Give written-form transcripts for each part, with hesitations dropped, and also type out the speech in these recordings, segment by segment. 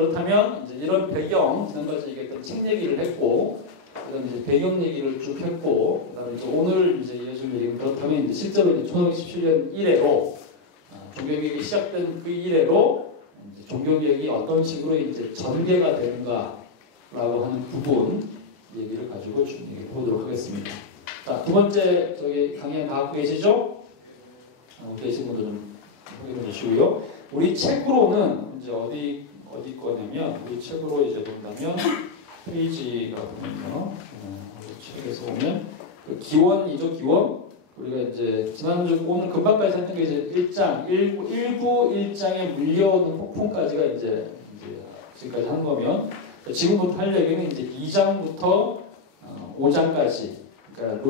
그렇다면 이제 이런 배경, 지난번에 얘기했던 책 얘기를 했고, 그다음에 이제 배경 얘기를 쭉 했고, 그다음에 이제 오늘 이제 이어질 얘기는 그렇다면 이제 실제로 이제 1917년 이래로 종교개혁이 시작된 그 이래로 이제 종교개혁이 어떤 식으로 이제 전개가 되는가라고 하는 부분 얘기를 가지고 쭉 얘기해 보도록 하겠습니다. 자, 두 번째 저기 강의 다 갖고 계시죠? 계신 분들은 확인해 주시고요. 우리 책으로는 이제 어디 거냐면 우리 책으로 이제 본다면 페이지가 보면요. 책에서 보면 그 기원이죠, 기원. 우리가 이제 지난주 오늘 금방까지 했던 게 이제 1장, 1부 1장에 물려오는 폭풍까지가 이제 지금까지 한 거면 지금부터 할 얘기는 이제 2장부터 5장까지 그러니까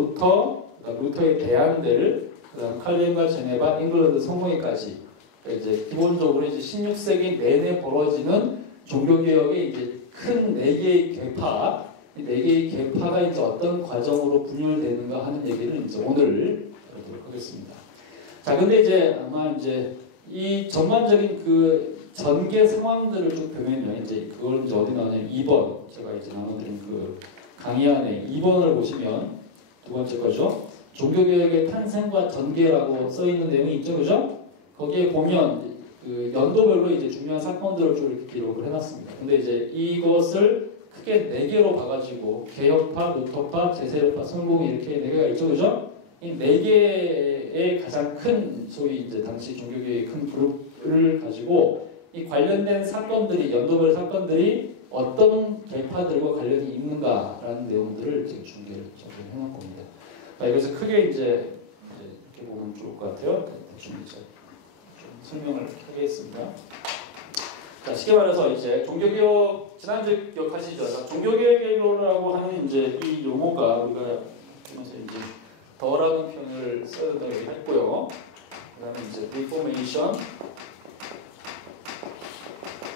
루터의 대안들, 그다음 칼빈과 제네바, 잉글랜드 성공회까지 이제 기본적으로 이제 16세기 내내 벌어지는 종교개혁의 이제 큰 4개의 계파, 이 4개의 계파가 이제 어떤 과정으로 분열되는가 하는 얘기를 이제 오늘 하도록 하겠습니다. 자, 근데 이제 아마 이제 이 전반적인 그 전개 상황들을 쭉 보면요, 이제 그걸 이제 어디 나오냐면 2번 제가 이제 나눠드린 그 강의 안에 2번을 보시면 두 번째 거죠. 종교개혁의 탄생과 전개라고 써 있는 내용이 있죠, 그죠? 거기에 보면 그 연도별로 이제 중요한 사건들을 쭉 이렇게 기록을 해놨습니다. 근데 이제 이것을 크게 4개로 봐가지고 개혁파, 루터파, 제세례파, 성공이 이렇게 4개가 있죠, 그죠? 이 4개의 가장 큰 소위 이제 당시 종교개혁의 큰 그룹을 가지고 이 관련된 사건들이 연도별 사건들이 어떤 계파들과 관련이 있는가라는 내용들을 지금 중계를 해놓은 겁니다. 그래서 크게 이제 이렇게 보면 좋을 것 같아요. 대충 이제 좀 설명을 하겠습니다. 자, 쉽게 말해서 이제 종교개혁 지난주 기억하시죠? 종교개혁이라고 하는 이제 이 용어가 우리가 그래서 이제 더라는 표현을 써야 된다고 했고요. 그다음에 이제 리포메이션,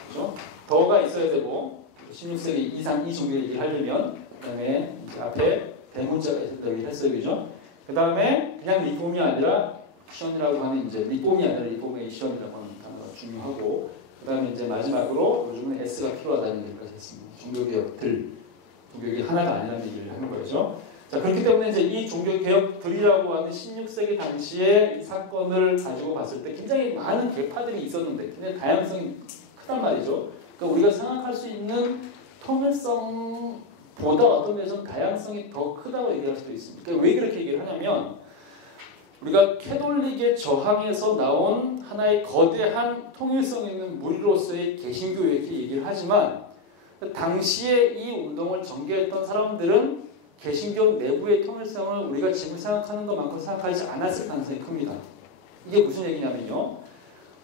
그죠? 더가 있어야 되고 16세기 이상 이 종교 얘기를 하려면 그다음에 이제 앞에 대문자가 있었다고 했어요, 그죠? 그 다음에 그냥 리폼이 아니라 션이라고 하는 이제 리폼이 아니라 리포메이션이라고 하는 단어가 중요하고, 그 다음에 이제 마지막으로 요즘은 S가 필요하다는 얘기까지 했습니다. 종교개혁이 하나가 아니라는 얘기를 하는 거죠. 자, 그렇기 때문에 이제 이 종교개혁들이라고 하는 16세기 당시의 이 사건을 가지고 봤을 때 굉장히 많은 계파들이 있었는데 굉장히 다양성이 크단 말이죠. 그러니까 우리가 생각할 수 있는 통일성 보다 어떤 면에서는 다양성이 더 크다고 얘기할 수도 있습니다. 그러니까 왜 그렇게 얘기를 하냐면 우리가 캐톨릭의 저항에서 나온 하나의 거대한 통일성 있는 무리로서의 개신교 이렇게 얘기를 하지만 당시에 이 운동을 전개했던 사람들은 개신교 내부의 통일성을 우리가 지금 생각하는 것만큼 생각하지 않았을 가능성이 큽니다. 이게 무슨 얘기냐면요.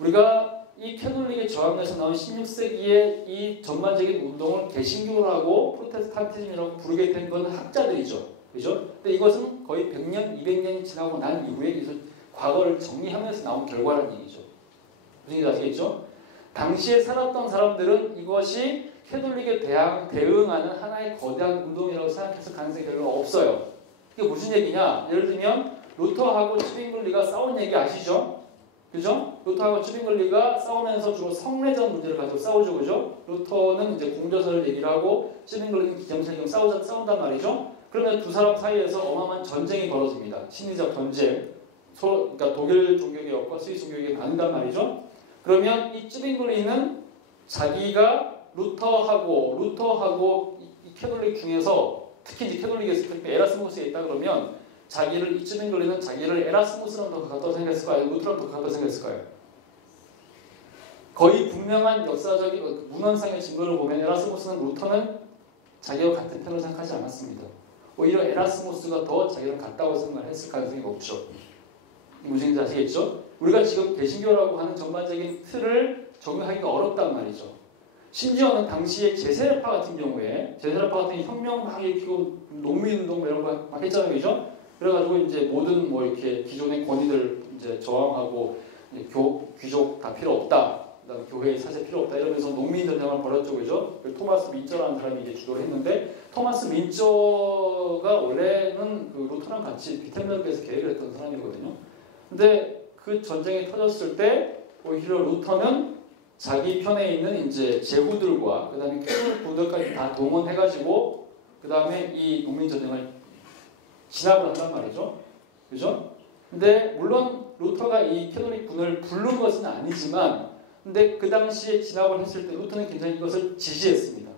우리가 이 캐톨릭의 저항에서 나온 16세기의 이 전반적인 운동을 개신교라고 프로테스탄티즘이라고 부르게 된 건 학자들이죠. 그죠? 근데 이것은 거의 100년, 200년이 지나고 난 이후에 과거를 정리하면서 나온 결과라는 얘기죠. 무슨 얘기 아시겠죠? 당시에 살았던 사람들은 이것이 캐톨릭에 대응하는 하나의 거대한 운동이라고 생각해서 가능성이 별로 없어요. 이게 무슨 얘기냐? 예를 들면 루터하고 츠빙글리가 싸운 얘기 아시죠? 그죠? 루터하고 츠빙글리가 싸우면서 주로 성례전 문제를 가지고 싸우죠, 그죠? 루터는 이제 공저서를 얘기를 하고 츠빙글리는 기정설경 싸운단 말이죠. 그러면 두 사람 사이에서 어마어마한 전쟁이 벌어집니다. 심리적 전쟁. 그러니까 독일 종교개혁과 스위스 종교개혁이 나눈단 말이죠. 그러면 이 츠빙글리는 자기가 루터하고 이 캐톨릭 중에서 특히 이제 캐톨릭에서 에라스무스에 있다 그러면 자기를 이쯤인 걸리는 자기를 에라스무스랑 더 가깝다고 생각했을까요? 루터랑 더 가깝다고 생각했을까요? 거의 분명한 역사적인 문헌상의 증거를 보면 에라스무스는 루터는 자기와 같은 편을 생각하지 않았습니다. 오히려 에라스무스가 더 자기랑 같다고 생각했을 가능성이 없죠. 무슨 얘기인지 아시겠죠? 우리가 지금 개신교라고 하는 전반적인 틀을 적용하기가 어렵단 말이죠. 심지어는 당시에 제세례파 같은 경우에 제세례파 같은 혁명 막 일으키고 농민운동 이런 거 막 했잖아요, 그죠? 그래가지고 이제 모든 뭐 이렇게 기존의 권위들 이제 저항하고 귀족 다 필요 없다, 그다음에 교회 사실 필요 없다 이러면서 농민전쟁을 벌였죠, 그죠? 토마스 민저라는 사람이 이제 주도를 했는데 토마스 민저가 원래는 그 루터랑 같이 비텐베르크에서 계획을 했던 사람이거든요. 근데 그 전쟁이 터졌을 때 오히려 루터는 자기 편에 있는 이제 제후들과 그다음에 캐톨릭 부들까지 다 동원해가지고 그다음에 이 농민 전쟁을 진압을 한단 말이죠. 그죠? 근데 물론 루터가 이 캐톨릭 군을 부른 것은 아니지만, 근데 그 당시에 진압을 했을 때 루터는 굉장히 이것을 지지했습니다.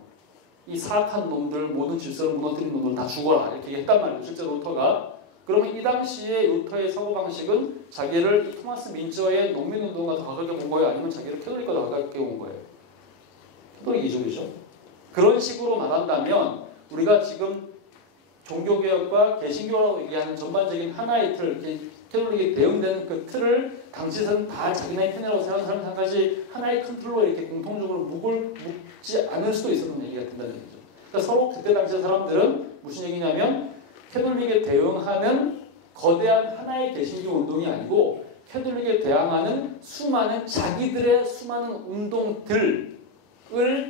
이 사악한 놈들, 모든 질서를 무너뜨린 놈들 다 죽어라 이렇게 했단 말이에요. 실제 루터가. 그러면 이 당시에 루터의 사고방식은 자기를 이 토마스 민저의 농민운동과 더 가깝게 본 거예요? 아니면 자기를 캐톨릭과 더 가깝게 본 거예요? 캐톨릭 이쪽이죠. 그런 식으로 말한다면 우리가 지금 종교개혁과 개신교라고 얘기하는 전반적인 하나의 틀, 캐톨릭에 대응되는 그 틀을 당시에서는 다 자기네 편이라고 생각하는 사람까지 하나의 큰 틀로 이렇게 공통적으로 묶지 않을 수도 있었던 얘기가 된다는 얘기죠. 그러니까 서로 그때 당시 사람들은 무슨 얘기냐면 캐톨릭에 대응하는 거대한 하나의 개신교 운동이 아니고 캐톨릭에 대항하는 수많은 자기들의 수많은 운동들을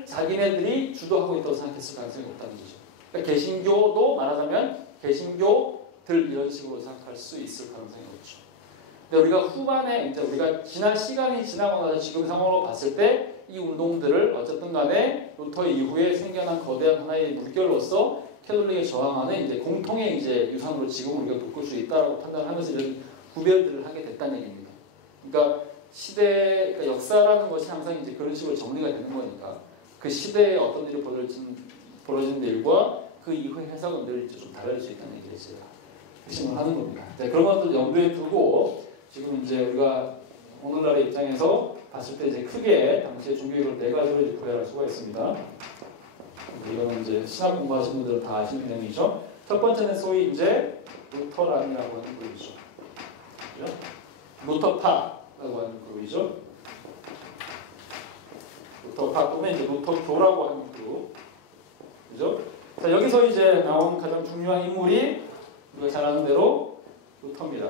자기네들이 주도하고 있다고 생각했을 가능성이 높다는 거죠. 그러니까 개신교도 말하자면 개신교들 이런 식으로 생각할 수 있을 가능성이 높죠. 근데 우리가 후반에 이제 우리가 지난 시간이 지나고 나서 지금 상황으로 봤을 때 이 운동들을 어쨌든 간에 루터 이후에 생겨난 거대한 하나의 물결로서 캐톨릭에 저항하는 이제 공통의 이제 유산으로 지금 우리가 묶을 수 있다라고 판단하면서 이런 구별들을 하게 됐다는 얘기입니다. 그러니까 그러니까 역사라는 것이 항상 이제 그런 식으로 정리가 되는 거니까 그 시대에 어떤 일이 벌어진 일과 그 이후의 해석은 늘 좀 다를 수 있다는 얘기를 제가 핵심을 하는 겁니다. 네, 그런 것도 염두에 두고 지금 이제 우리가 오늘날의 입장에서 봤을 때 이제 크게 당시의 종교개혁을 네 가지로 이제 구별할 수가 있습니다. 이거는 이제 신학 공부하신 분들은 다 아시는 내용이죠. 첫 번째는 소위 이제 루터란이라고 하는 그룹이죠. 그죠? 루터파라고 하는 그룹이죠. 루터파 또는 이제 루터교라고 하는 그룹. 그죠? 자, 여기서 이제 나온 가장 중요한 인물이 우리가 잘 아는 대로 루터입니다.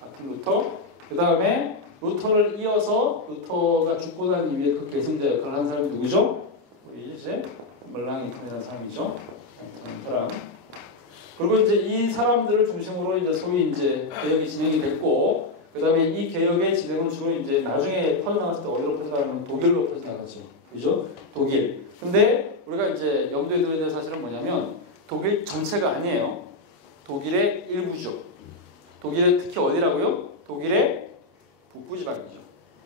마틴 루터. 그 다음에 루터를 이어서 루터가 죽고 난 이후에 그 계승자 역할을 하는 사람이 누구죠? 우리 이제 멀랑이턴이라는 사람이죠. 사람. 그리고 이제 이 사람들을 중심으로 이제 소위 이제 개혁이 진행이 됐고, 그 다음에 이 개혁의 진행은 주로 이제 나중에 퍼져나갔을 때 어디로 퍼져나가면 독일로 퍼져나갔죠. 그죠? 독일. 근데 우리가 이제 염두에 둬야 될 사실은 뭐냐면 독일 전체가 아니에요. 독일의 일부죠. 독일의 특히 어디라고요? 독일의 북부지방이죠.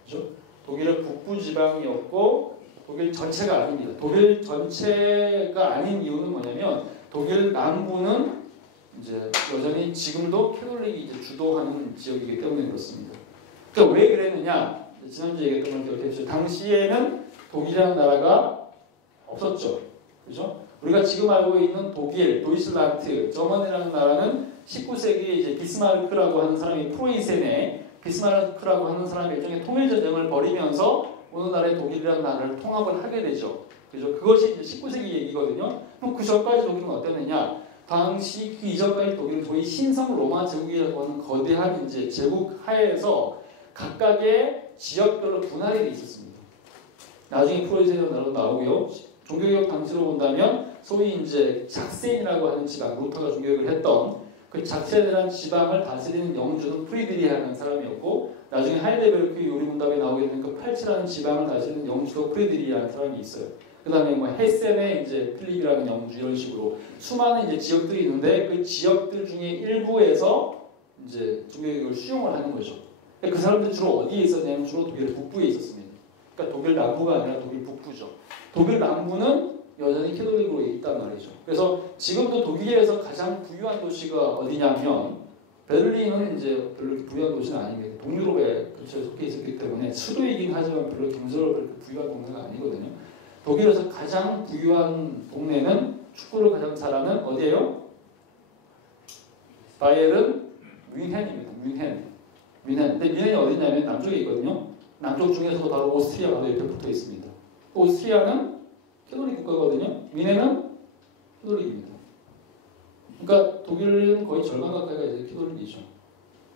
그죠? 독일의 북부지방이었고 독일 전체가 아닙니다. 독일 전체가 아닌 이유는 뭐냐면 독일 남부는 이제 여전히 지금도 캐톨릭이 이제 주도하는 지역이기 때문에 그렇습니다. 그러니까 왜 그랬느냐? 지난주에 얘기했던 걸 기억해 주세요. 당시에는 독일이라는 나라가 없었죠. 그죠? 우리가 지금 알고 있는 독일, 도이슬란트, 저먼이라는 나라는 19세기에 이제 비스마르크라고 하는 사람이 프로이센에 비스마르크라고 하는 사람이 일종의 통일전쟁을 벌이면서 오늘날의 독일이라는 나라를 통합을 하게 되죠. 그죠? 그것이 이제 19세기 얘기거든요. 그럼 그 전까지 독일은 어땠느냐? 당시 그 이전까지 독일은 거의 신성 로마 제국이라고 하는 거대한 이제 제국 하에서 각각의 지역별로 분할이 돼 있었습니다. 나중에 프로이센이라는 나라도 나오고요. 종교개혁 당시로 본다면 소위 이제 작센이라고 하는 지방, 루터가 종교개혁을 했던 그 작센이라는 지방을 다스리는 영주는 프리드리히라는 사람이었고, 나중에 하이델베르크 요리문답에 나오게 되는 그 팔치라는 지방을 다스리는 영주도 프리드리히라는 사람이 있어요. 그 다음에 뭐 헤센의 이제 필립이라는 영주, 이런 식으로 수많은 이제 지역들이 있는데 그 지역들 중에 일부에서 이제 종교개혁을 수용을 하는 거죠. 그 사람들 주로 어디에 있었냐면 주로 독일 북부에 있었습니다. 그러니까 독일 남부가 아니라 독일 북부죠. 독일 남부는 여전히 캐톨릭으로 있단 말이죠. 그래서 지금도 독일에서 가장 부유한 도시가 어디냐면 베를린은 이제 별로 부유한 도시는 아닙니다. 동유럽에 근처에 속해 있었기 때문에 수도이긴 하지만 별로 경제적으로 그렇게 부유한 동네가 아니거든요. 독일에서 가장 부유한 동네는 축구를 가장 잘하는 어디예요? 바이에른 뮌헨입니다. 뮌헨. 근데 뮌헨이 어디냐면 남쪽에 있거든요. 남쪽 중에서도 바로 오스트리아가 옆에 붙어 있습니다. 오스트리아는 캐톨릭 국가거든요. 뮌헨은 캐톨릭입니다. 그러니까 독일은 거의 절반 가까이가 이제 캐톨릭이죠.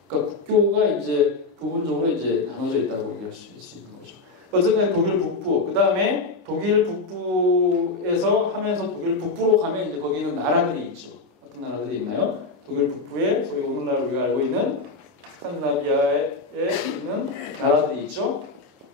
그러니까 국교가 이제 부분적으로 이제 나눠져 있다고 얘기할 수 있는 거죠. 어쨌든 독일 북부, 그 다음에 독일 북부에서 하면서 독일 북부로 가면 이제 거기 있는 나라들이 있죠. 어떤 나라들이 있나요? 독일 북부에 소위 오늘날 우리가 알고 있는 스칸디나비아에 있는 나라들이 있죠.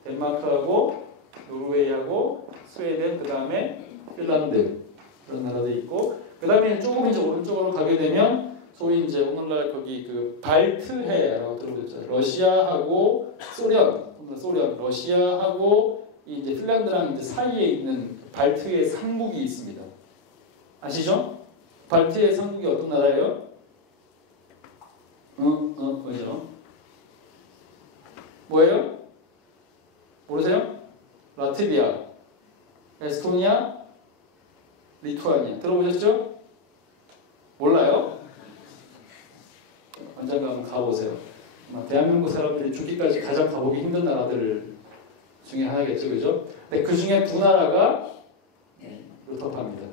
덴마크하고 노르웨이하고 스웨덴, 그 다음에 핀란드 그런 나라도 있고, 그 다음에 조금 이제 오른쪽으로 가게 되면 소위 이제 오늘날 거기 그 발트해라고 들어보셨죠? 러시아하고 소련, 러시아하고 이제 핀란드랑 이제 사이에 있는 발트해 상국이 있습니다. 아시죠? 발트해 상국이 어떤 나라예요? 뭐죠? 뭐예요? 모르세요? 라트비아, 에스토니아, 리투아니아 들어보셨죠? 몰라요? 언젠가 한번 가보세요. 대한민국 사람들이 죽기까지 가장 가보기 힘든 나라들 중에 하나겠죠, 그죠? 근데 그 중에 두 나라가 루터파입니다.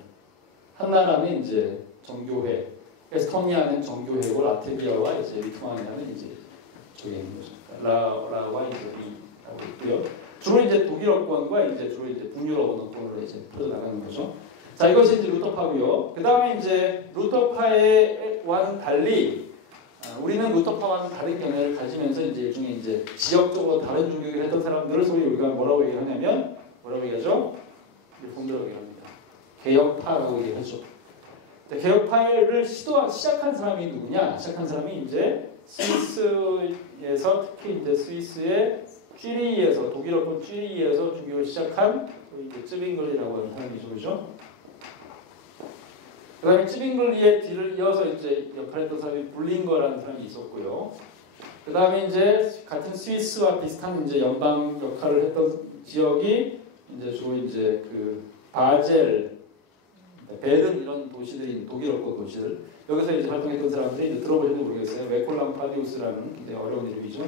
한 나라는 이제 정교회, 에스토니아는 정교회고 라트비아와 이제 리투아니아는 이제 저기 있는 거죠. 라와 이제 리하고 있고요. 주로 이제 독일어권과 이제 주로 이제 북유럽 언어권으로 이제 풀어 나가는 거죠. 자, 이것이 이제 루터파고요. 그 다음에 이제 루터파와는 달리 우리는 루터파와는 다른 견해를 가지면서 이제 일종의 이제 지역적으로 다른 종교를 했던 사람들을 소위 우리가 뭐라고 얘기하냐면 뭐라고 얘기하죠? 이렇게 얘기합니다. 개혁파라고 얘기하죠. 개혁파를 시작한 사람이 누구냐? 시작한 사람이 이제 스위스에서 특히 이제 스위스의 쥐리히에서 독일어권 쥐리히에서 종교를 시작한 이제 쯔빙글리라고 하는 사람이죠, 그죠? 그 다음에 쯔빙글리의 뒤를 이어서 이제 역할했던 사람이 불링거라는 사람이 있었고요. 그 다음에 이제 같은 스위스와 비슷한 이제 연방 역할을 했던 지역이 이제 주로 이제 그 바젤, 베른 이런 도시들이 독일어권 도시들 여기서 이제 활동했던 사람들이 이제 들어보셨는지 모르겠어요. 웨콜람 파디우스라는 굉장히 어려운 이름이죠.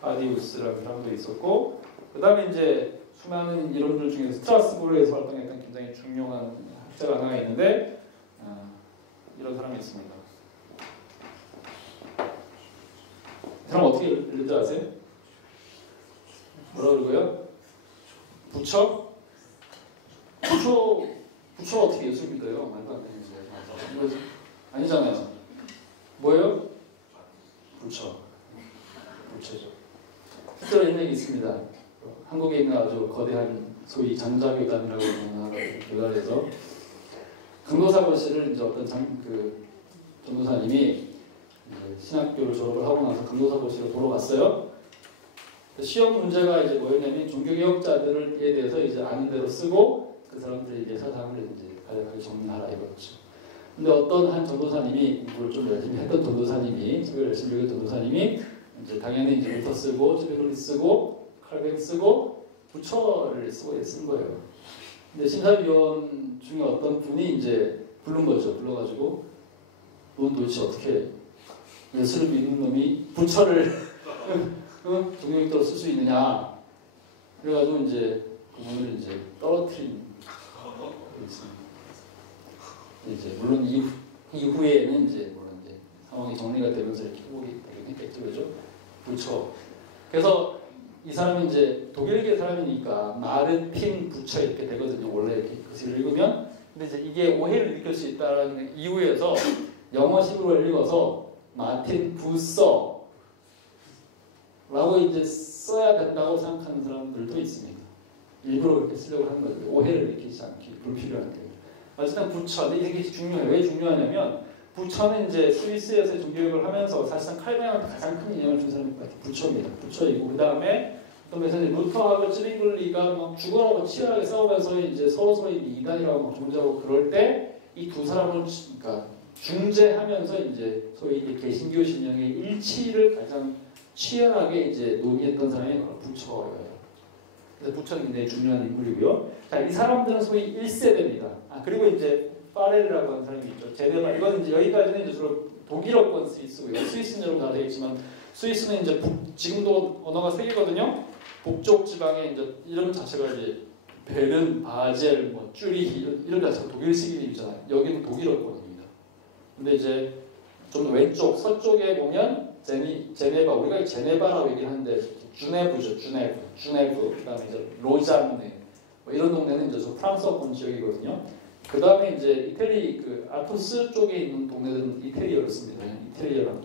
파디우스라는 사람도 있었고, 그 다음에 이제 수많은 이름들 중에서 스트라스부르에서 활동했던 굉장히 중요한 학자가 하나가 있는데 이런 사람이 있습니다. 이 사람 어떻게 읽는지 아세요? 뭐라 그러고요? 부처? 부처 어떻게 예수 믿어요? 말도 안 되는 소리. 아니잖아요. 뭐예요? 부처죠. 실제로 이런 얘기 있습니다. 한국에 있는 아주 거대한 소위 장자교단이라고 하는 교단에서 강도사고시를 이제 어떤 전도사님이 신학교를 졸업을 하고 나서 강도사고시를 보러 갔어요. 시험 문제가 이제 뭐였냐면 종교개혁자들에 대해서 이제 아는 대로 쓰고 그 사람들에게 사상을 이제 간략하게 정리하라 이거죠. 근데 어떤 한 전도사님이 이걸 좀 열심히 했던 전도사님이 책을 열심히 읽은 전도사님이 이제 당연히 이제 루터 쓰고 쯔빙글리 쓰고 칼뱅 쓰고 부처를 쓰고 쓴 거예요. 근데 심사위원 중에 어떤 분이 이제 부른 거죠. 불러가지고 넌 도대체 어떻게 예수를 믿는 놈이 부처를 종교개혁자로 쓸 수 있느냐. 그래가지고 이제 그분을 이제 떨어뜨린 있습니다. 이제 물론 이후에는 이제 물론 이제 상황이 정리가 되면서 이렇게 회복이 되겠죠, 그죠? 부처. 그래서 이 사람이 이제 독일계 사람이니까 마르틴 부처 이렇게 되거든요. 원래 이렇게 글을 읽으면. 근데 이제 이게 오해를 느낄 수 있다는 이유에서 영어식으로 읽어서 마틴 부서라고 이제 써야 된다고 생각하는 사람들도 있습니다. 일부러 그렇게 쓰려고 하는 거죠. 오해를 느끼지 않기 불필요한데. 어쨌든 부처. 근데 이게 중요해요. 왜 중요하냐면 부처는 이제 스위스에서 종교개혁을 하면서 사실상 칼뱅한테 가장 큰 영향을 준 사람이 부처입니다. 부처이고 그 다음에 그러면서 루터하고 쯔빙글리가 막 죽어라고 치열하게 싸우면서 이제 서로 이단이라고 막 존재하고 그럴 때 이 두 사람을 그러니까 중재하면서 이제 소위 이제 개신교 신앙의 일치를 가장 치열하게 이제 논의했던 사람이 바로 부처예요. 그래서 부처는 굉장히 중요한 인물이고요. 자, 이 사람들은 소위 1세대입니다. 그리고 이제 파렐이라고 하는 사람이 있죠. 제네바. 이건 이제 여기까지는 이제 주로 독일어권 스위스고요. 스위스는 여러분 다 되겠지만 스위스는 이제 지금도 언어가 세 개거든요. 북쪽 지방의 이제 이름 자체가 이제 베른, 바젤, 뭐 쭈리히 이런 자체가 독일식 이름이잖아요. 여기는 독일어권입니다. 근데 이제 좀 왼쪽 서쪽에 보면 제네바, 우리가 제네바라고 얘기하는데 주네브죠. 주네브. 그다음에 이제 로잔네 뭐 이런 동네는 이제 프랑스어권 지역이거든요. 그 다음에 이제 이태리 그 아토스 쪽에 있는 동네들은 이태리어를 씁니다. 이태리어랑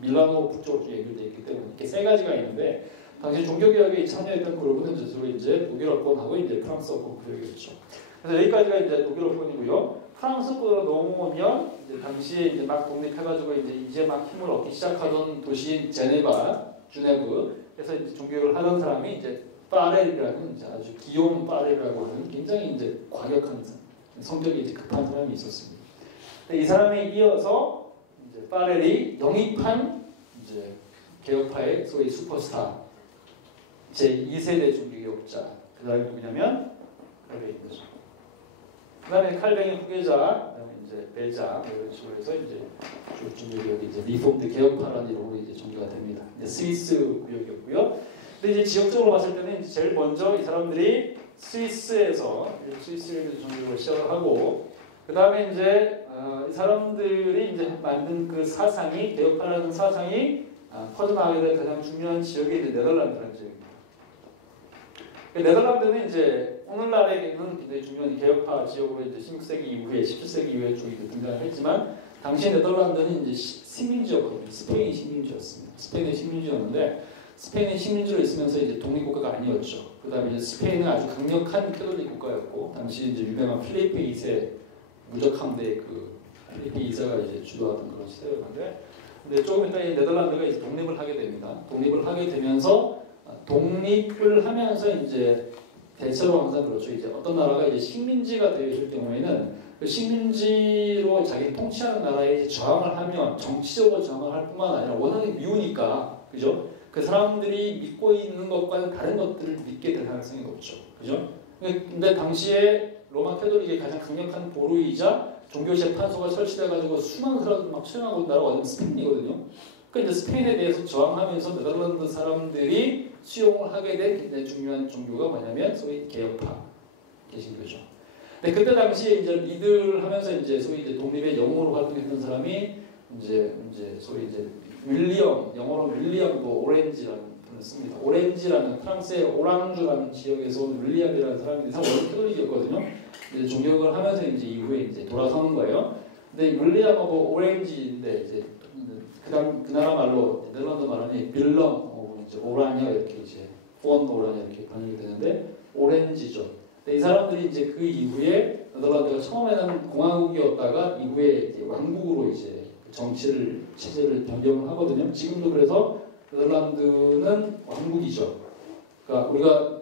밀라노 북쪽 쪽에 연결되어 있기 때문에 이렇게 세 가지가 있는데 당시 종교개혁에 참여했던 그룹은 주로 이제 독일어권하고 이제 프랑스어권 구역이었죠. 그래서 여기까지가 이제 독일어권이고요. 프랑스권으로 넘어오면 이제 당시에 이제 막 독립해가지고 이제 막 힘을 얻기 시작하던 도시인 주네브. 그래서 이제 종교개혁을 하던 사람이 이제 파렐이라는 이제 아주 기욤 파렐이라고 하는 굉장히 이제 과격한 성격이 이제 급한 사람이 있었습니다. 이 사람에 이어서 이제 파렐이 영입한 이제 개혁파의 소위 슈퍼스타 제 2세대 종교개혁자 그 사람이 누구냐면 칼뱅이죠. 그 다음에 칼뱅이 후계자, 그 다음에 이제 벨자 이런 식으로 해서 이제 종교개혁이 이제 리폼드 개혁파라는 이름으로 이제 종교가 됩니다. 이제 스위스 구역이었고요. 근데 이제 지역적으로 봤을 때는 이제 제일 먼저 이 사람들이 스위스에서 종교를 시작을 하고 그 다음에 이제 이 사람들이 이제 만든 그 사상이 개혁파라는 사상이 퍼져나가게 될 가장 중요한 지역이 이제 네덜란드라는 지역입니다. 네덜란드는 이제 오늘날에는 굉장히 중요한 개혁파 지역으로 이제 16세기 이후에 17세기 이후에 쪽이 등장을 했지만 당시 네덜란드는 이제 식민지였거든요. 스페인 식민지였습니다. 스페인의 식민지였는데 스페인의 식민지로 있으면서 이제 독립국가가 아니었죠. 그 다음에 이제 스페인은 아주 강력한 캐톨릭 국가였고 당시 이제 유명한 필리프 2세 무적 함대 그 필리프 2세가 이제 주도하던 그런 시대였는데 근데 조금 이따 이 네덜란드가 이제 독립을 하게 됩니다. 독립을 하게 되면서 독립을 하면서 이제 대체로 항상 그렇죠. 이제 어떤 나라가 이제 식민지가 되어 있을 경우에는 그 식민지로 자기 통치하는 나라에 이제 저항을 하면 정치적으로 저항을 할 뿐만 아니라 워낙에 미우니까 그죠? 그 사람들이 믿고 있는 것과는 다른 것들을 믿게 될 가능성이 높죠. 그죠? 근데 당시에 로마 캐톨릭의 가장 강력한 보루이자 종교재판소가 설치돼가지고 수많은 사람들 막 처형하고 있는 나라가 어디면 스페인이거든요. 그러니까 이제 스페인에 대해서 저항하면서 네덜란드 사람들이 수용을 하게 된 굉장히 중요한 종교가 뭐냐면 소위 개혁파 개신교죠. 근데 그때 당시에 이제 리드를 하면서 이제 소위 이제 독립의 영웅으로 활동했던 사람이 이제 소위 이제 윌리엄, 영어로 윌리엄 오렌지라는 분을 씁니다. 오렌지라는 프랑스의 오랑주라는 지역에서 온 윌리엄이라는 사람이 사실 원래 캐톨릭이었거든요. 이제 종교를 하면서 이제 이후에 이제 돌아서는 거예요. 근데 윌리엄하고 오렌지인데 이제 그 나라 말로 네덜란드 말하면 빌럼 이제 오라냐 이렇게 이제 폰 오라냐 이렇게 번역이 되는데 오렌지죠. 근데 이 사람들이 이제 그 이후에 네덜란드가 처음에는 공화국이었다가 이후에 이제 왕국으로 이제 체제를 변경을 하거든요. 지금도 그래서 네덜란드는 왕국이죠. 그러니까 우리가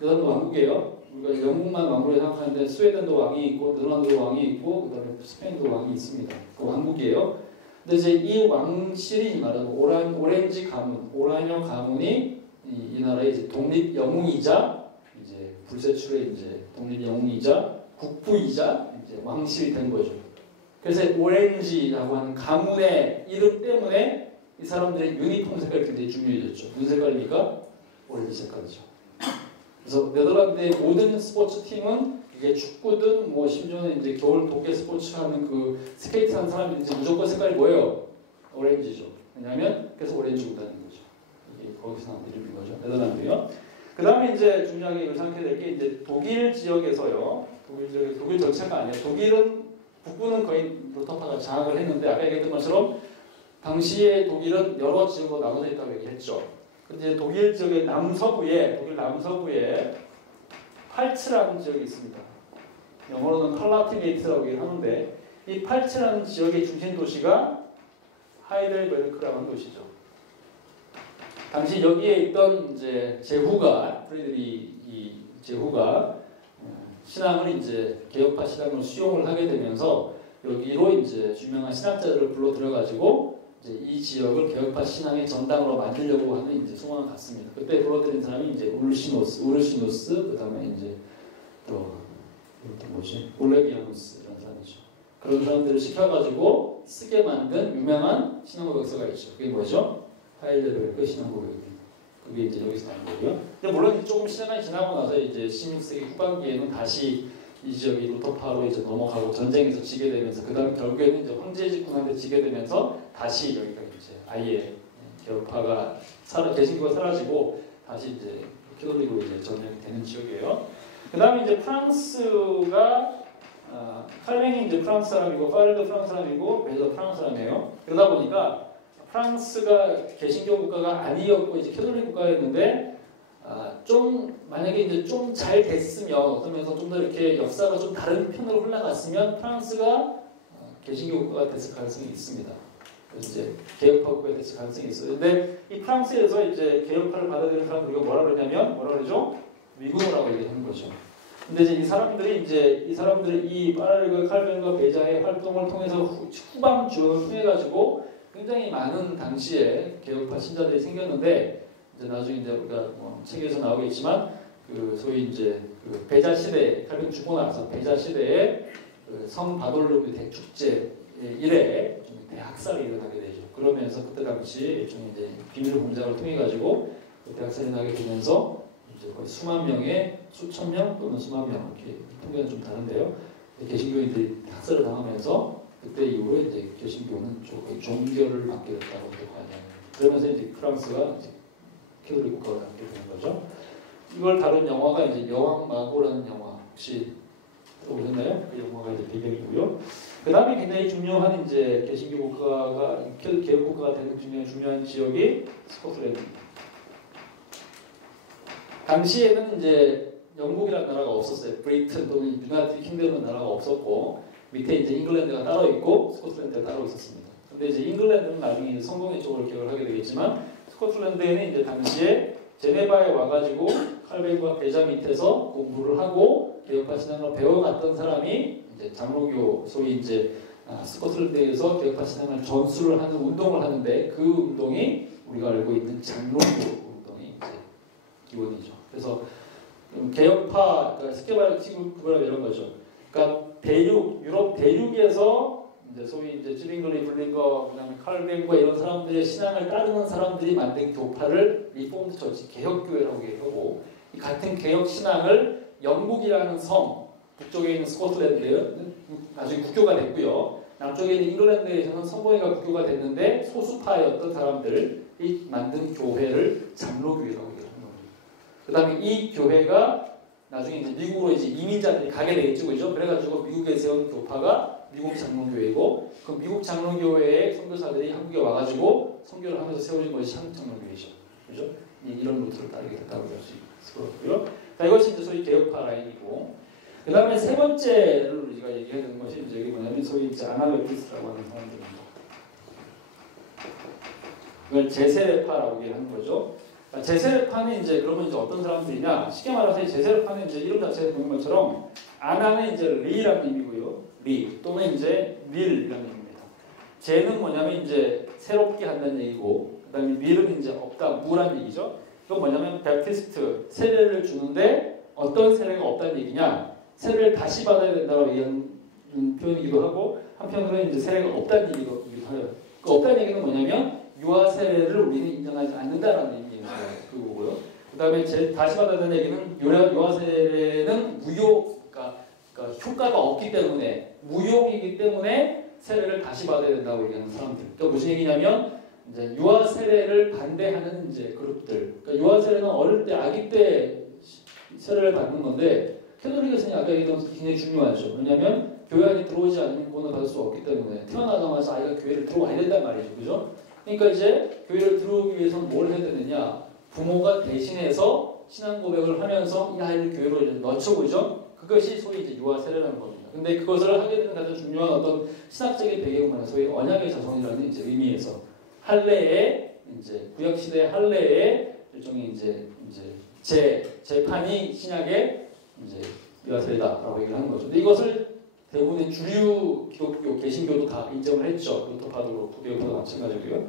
네덜란드 왕국이에요. 우리가 영국만 왕국으로 생각하는데 스웨덴도 왕이 있고 네덜란드도 왕이 있고 그다음에 스페인도 왕이 있습니다. 그 왕국이에요. 근데 이제 이 왕실이 말하는 오렌지 가문, 오라녀 가문이 이 나라의 이제 독립 영웅이자 이제 불세출의 이제 독립 영웅이자 국부이자 이제 왕실이 된 거죠. 그래서 오렌지라고 하는 가문의 이름 때문에 이 사람들의 유니폼 색깔이 굉장히 중요해졌죠. 무슨 색깔입니까? 오렌지 색깔이죠. 그래서 네덜란드의 모든 스포츠 팀은 이게 축구든 뭐 심지어는 이제 겨울 동계 스포츠 하는 그 스케이트 하는 사람들이 이제 무조건 색깔이 뭐예요? 오렌지죠. 왜냐하면 그래서 오렌지 구단인 거죠. 이게 거기서 나온 이름인 거죠. 네덜란드요. 그 다음에 이제 중요하게 생각해야 될 게 이제 독일 지역에서요. 독일 전체가 아니에요. 독일은 북부는 거의 루터파가 장악을 했는데 아까 얘기했던 것처럼 당시에 독일은 여러 지역으로 나눠져 있다고 얘기했죠. 근데 독일 지역의 독일 남서부에 팔츠라는 지역이 있습니다. 영어로는 팔라티네이트라고 얘기하는데 이 팔츠라는 지역의 중심 도시가 하이델베르크라는 하는 도시죠. 당시 여기에 있던 이제 프리드리 제후가 신앙을 이제 개혁파 신앙을 수용을 하게 되면서 여기로 이제 유명한 신학자들을 불러 들여가지고 이제 이 지역을 개혁파 신앙의 전당으로 만들려고 하는 이제 소망을 갖습니다. 그때 불러들인 사람이 이제 우르시누스, 그다음에 이제 또 올레비아누스라는 사람이죠. 그런 사람들을 시켜가지고 쓰게 만든 유명한 신앙고백서가 있죠. 그게 뭐죠? 하이델베르크 신앙고백입니다. 그게 이제 여기서 나온 거고요. 근데 물론 조금 시간이 지나고 나서 이제 16세기 후반기에는 다시 이 지역이 루터파로 이제 넘어가고 전쟁에서 지게 되면서 그 다음 결국에는 이제 황제 집권한테 지게 되면서 다시 여기가 이제 아예 개혁파가 개신교가 사라지고 다시 이제 캐톨릭으로 이제 전쟁이 되는 지역이에요. 그 다음에 이제 프랑스가 칼뱅이 이제 프랑스 사람이고 파르도 프랑스 사람이고 벨도 프랑스 사람이에요. 그러다 보니까 프랑스가 개신교 국가가 아니었고 이제 캐톨릭 국가였는데 좀 만약에 이제 좀 잘 됐으면 어떤 면에서 좀 더 이렇게 역사가 좀 다른 편으로 흘러갔으면 프랑스가 개신교 국가가 됐을 가능성이 있습니다. 그래서 이제 개혁파 국가가 됐을 가능성이 있어요. 근데 이 프랑스에서 이제 개혁파를 받아들이는 사람 우리가 뭐라 그러냐면 뭐라 그러죠? 위고노라고 얘기하는 거죠. 근데 이제 이 사람들이 이 파라르그 칼빈과 베자의 활동을 통해서 후방 지원을 통해 가지고 굉장히 많은 당시에 개혁파 신자들이 생겼는데 이제 나중에 이제 우리가 책에서 나오겠지만 그 소위 이제 그 베자 시대 칼빈 죽고 나서 베자 시대에 그 성 바돌로미 대축제 이래 대학살이 일어나게 되죠. 그러면서 그때 당시 일종의 이제 비밀 공작을 통해 가지고 그 대학살이 나게 되면서 이제 거의 수만 명의 수천 명 또는 수만 명 이렇게 통계는 좀 다른데요. 개신교인들이 학살을 당하면서 그때 이후에 이제 개신교는 거의 종결을 받게 됐다고 하잖아요. 그러면서 이제 프랑스가 이제 캐톨릭 국가가 되게 되는 거죠. 이걸 다룬 영화가 이제 여왕 마고라는 영화 혹시 들어보셨나요? 그 영화가 이제 배경이고요. 그 다음에 굉장히 중요한 이제 개신교 국가가 개혁 국가가 되는 중요한 지역이 스코틀랜드입니다. 당시에는 이제 영국이라는 나라가 없었어요. 브리튼 또는 유나이티드 킹덤이라는 나라가 없었고 밑에 이제 잉글랜드가 따로 있고 스코틀랜드가 따로 있었습니다. 근데 이제 잉글랜드는 나중에 성공의 쪽으로 개혁을 하게 되겠지만 스코틀랜드에는 이제 당시에 제네바에 와가지고 칼빈과 베자 밑에서 공부를 하고 개혁파 신앙을 배워갔던 사람이 이제 장로교 소위 이제 스코틀랜드에서 개혁파 신앙을 전수를 하는 운동을 하는데 그 운동이 우리가 알고 있는 장로교 운동이 이제 기원이죠. 그래서 개혁파 그러니까 쉽게 말하면 이런 거죠. 그러니까 유럽 대륙에서 이제 소위 이제 찌빙글리 블링거 그다음에 칼빈과 이런 사람들의 신앙을 따르는 사람들이 만든 교파를 리폼드 처치 개혁교회라고 얘기하고 이 같은 개혁 신앙을 영국이라는 성 북쪽에 있는 스코틀랜드는 나중에 국교가 됐고요. 남쪽에 있는 잉글랜드에서는 성공회가 국교가 됐는데 소수파였던 사람들이 만든 교회를 장로교회라고 얘기하는 겁니다. 그다음에 이 교회가 나중에 이제 미국으로 이제 이민자들이 가게 되겠죠, 그죠? 그래가지고 미국에 세운 교파가 미국 장로교회고, 그 미국 장로교회의 선교사들이 한국에 와가지고 선교를 하면서 세워진 것이 한국 장로교회죠, 그죠? 이런 루트를 따르게 됐다고 할 수 있을 것 같고요. 자, 이것이 이제 소위 개혁파 라인이고, 그 다음에 세 번째를 우리가 얘기해야 되는 것이 이제 이게 뭐냐면 소위 이제 아나베티스트라고 하는 사람들입니다. 이걸 제세례파라고 얘기하는 거죠. 제세례파는 이제 그러면 이제 어떤 사람들이냐? 쉽게 말해서 제세례파는 이제 이름 자체에 보는 것처럼 아나는 이제 리라는 의미고요, 리 또는 이제 릴이라는 의미입니다. 제는 뭐냐면 이제 새롭게 한다는 얘기고, 그다음에 릴은 이제 없다, 무라는 얘기죠. 이건 뭐냐면 베프티스트 세례를 주는데 어떤 세례가 없다는 얘기냐? 세례를 다시 받아야 된다고 얘기하는 표현이기도 하고 한편으로는 이제 세례가 없다는 얘기도 해요. 그 없다는 얘기는 뭐냐면 유아 세례를 우리는 인정하지 않는다라는 의미예요. 그거고요. 그다음에 다시 받아야 얘기는 유아 세례는 그러니까 효과가 없기 때문에 무용이기 때문에 세례를 다시 받아야 된다고 얘기하는 사람들. 그러니까 무슨 얘기냐면 이제 유아 세례를 반대하는 이제 그룹들. 그러니까 유아 세례는 어릴 때 아기 때 세례를 받는 건데 캐톨릭에서는 아까 얘기했던 것이 굉장히 중요하죠. 왜냐하면 교회 안에 들어오지 않으면 구원을 받을 수 없기 때문에 태어나자마자 아이가 교회를 들어와야 된단 말이죠, 그죠? 그러니까 이제 교회를 들어오기 위해서는 뭘 해야 되느냐? 부모가 대신해서 신앙 고백을 하면서 이 아이를 교회로 이제 넣죠, 그것이 소위 이제 유아 세례라는 겁니다. 근데 그것을 하게 되는 가장 중요한 어떤 신학적인 배경은 소위 언약의 자손이라는 이제 의미에서 할례에 이제 구약 시대 할례에 일종의 이제 재판이 신약의 이제 유아 세례다라고 얘기를 하는 거죠. 근데 이것을 대부분의 주류 기독교 개신교도 다 인정을 했죠. 루터파도 도교파도 마찬가지고요.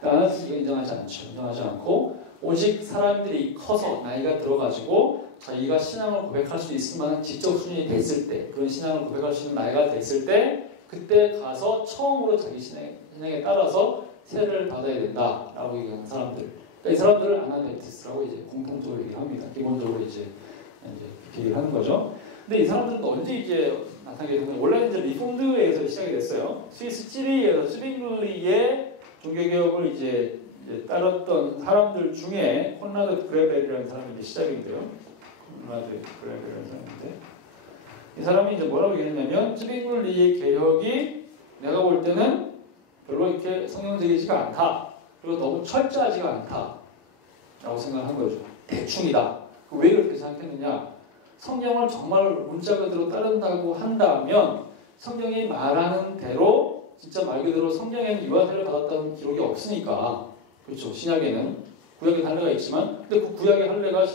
나는 이거 인정하지 않죠. 인정하지 않고 오직 사람들이 커서 나이가 들어가지고 자기가 신앙을 고백할 수 있을 만한 지적 수준이 됐을 때, 그런 신앙을 고백할 수 있는 나이가 됐을 때, 그때 가서 처음으로 자기 신앙에 따라서 세례를 받아야 된다라고 얘기하는 사람들. 그러니까 이 사람들을 아나베티스트라고 이제 공통적으로 얘기합니다. 기본적으로 이제 그렇게 얘기를 하는 거죠. 근데 이 사람들은 언제 이제 나타나게 되면 원래는 이제 리폼드에서 시작이 됐어요. 스위스 찌리히에서 찌빙글리의 종교개혁을 이제 따랐던 사람들 중에 콘라드 그레벨이라는 사람이 이제 시작인데요. 콘라드 그레벨이라는 사람인데 이 사람이 이제 뭐라고 얘기했냐면 찌빙글리의 개혁이 내가 볼 때는 별로 이렇게 성경적이지가 않다. 그리고 너무 철저하지가 않다. 라고 생각한 거죠. 대충이다. 왜 그렇게 생각했느냐? 성경을 정말 문자 그대로 따른다고 한다면 성경이 말하는 대로 진짜 말 그대로 성경에는 유아세를 받았다는 기록이 없으니까 그렇죠. 신약에는 구약에 할례가 있지만 근데 그 구약의 할례가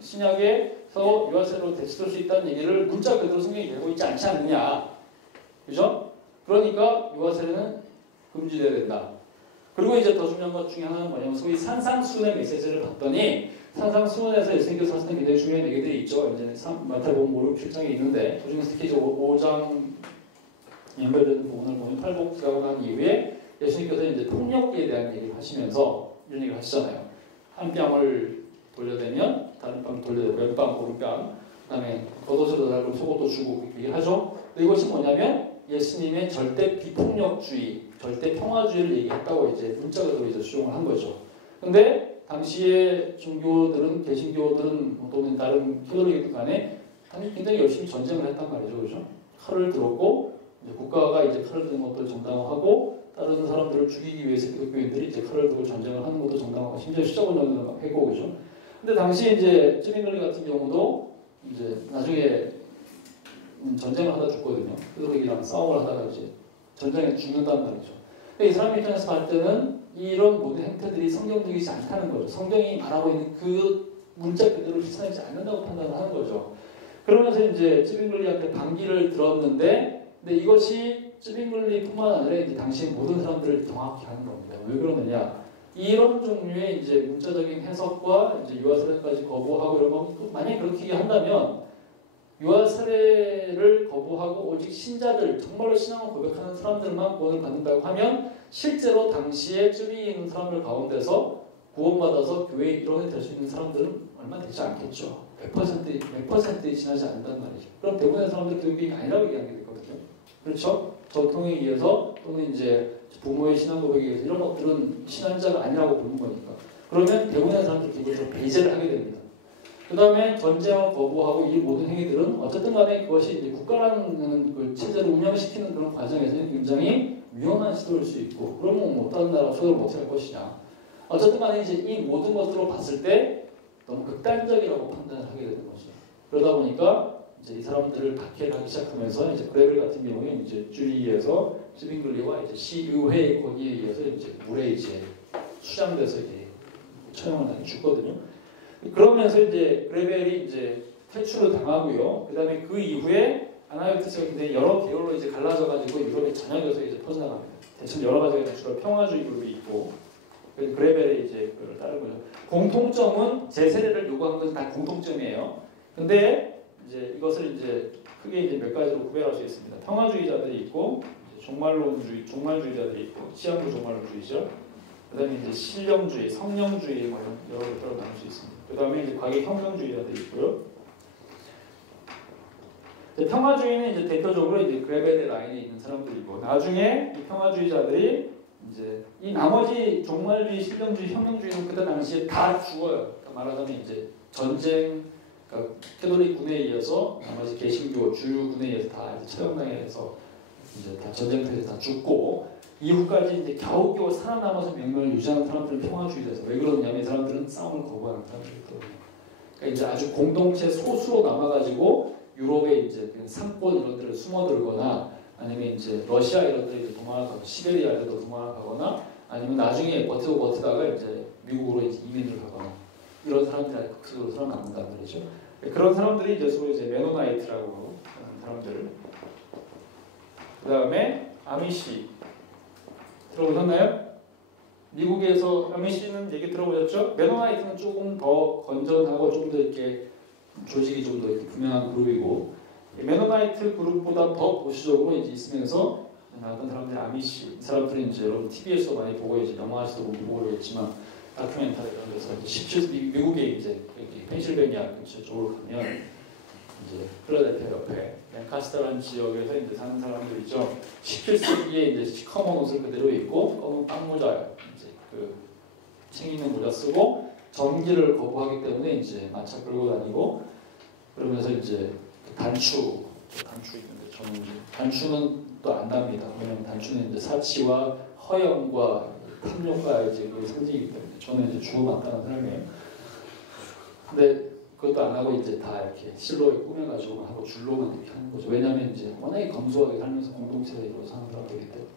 신약에서 유아세로 대체될 수 있다는 얘기를 문자 그대로 성경이 되고 있지 않지 않느냐. 그죠? 그러니까 유아세례는 금지돼야 된다. 그리고 이제 더 중요한 것 중에 하나는 뭐냐면 소위 산상수훈의 메시지를 봤더니 산상수훈에서 예수님께서 하시는 굉장히 중요한 얘기들이 있죠. 이제 마태복음 5, 6, 7장에 있는데 그중에서 특히 5장 연결되는 부분을 보면 팔복지라고 난 이후에 예수님께서 이제 폭력기에 대한 얘기를 하시면서 이런 얘기를 하시잖아요. 한 뺨을 돌려대면 다른 뺨 돌려대고 왼뺨 오른뺨 그다음에 겉옷으로 달고 속옷도 주고 얘기하죠. 근데 이것이 뭐냐면 예수님의 절대 비폭력주의, 절대 평화주의를 얘기했다고 이제 문자적으로 이제 수용을 한 거죠. 근데 당시에 종교들은 개신교들은 또는 다른 캐톨릭들 간에 굉장히 열심히 전쟁을 했단 말이죠, 그렇죠? 칼을 들었고 이제 국가가 이제 칼을 든 것들 정당화하고 다른 사람들을 죽이기 위해서 기독교인들이 이제 칼을 들고 전쟁을 하는 것도 정당화하고 심지어 시작운동을 막 했고 그렇죠? 근데 당시 이제 쯔빙글리 같은 경우도 이제 나중에 전쟁을 하다 죽거든요. 캐톨릭이랑 싸움을 하다가 이제 전쟁에 죽는단 말이죠. 근데 이 사람 입장에서 봤을 때는 이런 모든 행태들이 성경적이지 않다는 거죠. 성경이 말하고 있는 그 문자 그대로 실천하지 않는다고 판단을 하는 거죠. 그러면서 이제 쯔빙글리한테 반기를 들었는데, 근데 이것이 쯔빙글리뿐만 아니라 이제 당시 모든 사람들을 경악케 하는 겁니다. 왜 그러느냐? 이런 종류의 이제 문자적인 해석과 이제 유아세례까지 거부하고 이런 거 만약에 그렇게 한다면 유아세례를 거부하고 오직 신자들 정말로 신앙을 고백하는 사람들만 구원을 받는다고 하면 실제로 당시에 쯔빙에 있는 사람들 가운데서 구원받아서 교회에 일원이 될 수 있는 사람들은 얼마 되지 않겠죠. 100% 지나지 않는단 말이죠. 그럼 대부분의 사람들 기독교인이 아니라고 얘기하게 되거든요. 그렇죠? 저통에 의해서 또는 이제 부모의 신앙 고백에 의해서 이런 것들은 신앙자가 아니라고 보는 거니까. 그러면 대부분의 사람들이 기본적으로 배제를 하게 됩니다. 그 다음에 전쟁을 거부하고 이 모든 행위들은 어쨌든 간에 그것이 이제 국가라는 그 체제를 운영시키는 그런 과정에서는 굉장히 위험한 시도일 수 있고 그러면 뭐 다른 나라가 소유를 못할 것이냐. 어쨌든 간에 이제 이 모든 것들을 봤을 때 너무 극단적이라고 판단을 하게 되는 거죠. 그러다 보니까 이제 이 사람들을 박해하기 시작하면서 이제 그레벨 같은 경우에 이제 주리에서 쯔빙글리와 이제 시의회 거기에 의해서 이제 물에 이제 수장돼서 이제 처형을 당해 죽거든요. 그러면서 이제 그레벨이 이제 퇴출을 당하고요. 그다음에 그 이후에 아나요티스가 굉장히 여러 계열로 이제 갈라져가지고 유럽의 전역에서 이제 퍼져나갑니다. 대충 여러 가지가 주로 평화주의 그룹이 있고 그레벨의 이제 그걸 따른 거죠. 공통점은 재세례를 요구하는 것은 다 공통점이에요. 근데 이제 이것을 이제 크게 이제 몇 가지로 구별할 수 있습니다. 평화주의자들이 있고 종말주의자들이 있고 치안부 종말주의죠. 그다음에 이제 신령주의, 성령주의 뭐 여러 개로 나눌 수 있습니다. 그다음에 이제 과격혁명주의자들이 있고요. 평화주의는 이제 대표적으로 이제 그레벨의 라인에 있는 사람들이고 나중에 이 평화주의자들이 이제 이 나머지 종말주의, 신령주의, 혁명주의는 그때 당시에 다 죽어요. 그러니까 말하자면 이제 전쟁, 그러니까 캐톨릭 군에 의해서 나머지 개신교 주류군에 의해서 다 이제 처형당해서 이제 다 전쟁터에서 다 죽고 이후까지 이제 겨우겨우 살아남아서 명령을 유지하는 사람들은 평화주의자에서 왜 그러냐면 이 사람들은 싸움을 거부하는 사람들이거든요. 그러니까 이제 아주 공동체 소수로 남아가지고 유럽에 이제 그냥 산골 이런 데를 숨어들거나 아니면 이제 러시아 이런 데 도망을 가고 시베리아 이런 데 도망을 가거나 아니면 나중에 버티다가 이제 미국으로 이제 이민을 가거나 이런 사람들이 극소수로 살아남는다는 말이죠. 그런 사람들이 이제 소위 이제 메노나이트라고 하는 사람들. 그 다음에 아미시 들어보셨나요? 미국에서 아미시는 얘기 들어보셨죠? 메노나이트는 조금 더 건전하고 좀 더 이렇게 조직이 좀 더 이렇게 분명한 그룹이고 메노나이트 그룹보다 더 보수적으로 이제 있으면서 나왔던 사람들이 아미시 이 사람들은 이제 여러분 TV에서 많이 보고 이제 영화에서도 보고 그러겠지만 다큐멘터리 이런 데서 이제 미국에 이제 펜실베니아 쪽으로 가면 이제 필라델피아 옆에 랭카스터라는 지역에서 이제 사는 사람들이죠. 17세기에 이제 시커먼 옷을 그대로 입고 검은 빵모자 이제 그 챙기는 모자 쓰고 전기를 거부하기 때문에 이제 마차 끌고 다니고 그러면서 이제 단추 있는데 저는 이제 단추는 또 안 답니다. 왜냐면 단추는 이제 사치와 허영과 탐욕과 이제 그 상징이기 때문에 저는 이제 죽음 안 가는 사람이에요. 근데 그것도 안 하고 이제 다 이렇게 실로에 꾸며가지고 하고 줄로만 이렇게 하는 거죠. 왜냐하면 이제 워낙에 검소하게 살면서 공동체로 사는 사람들이기 때문에.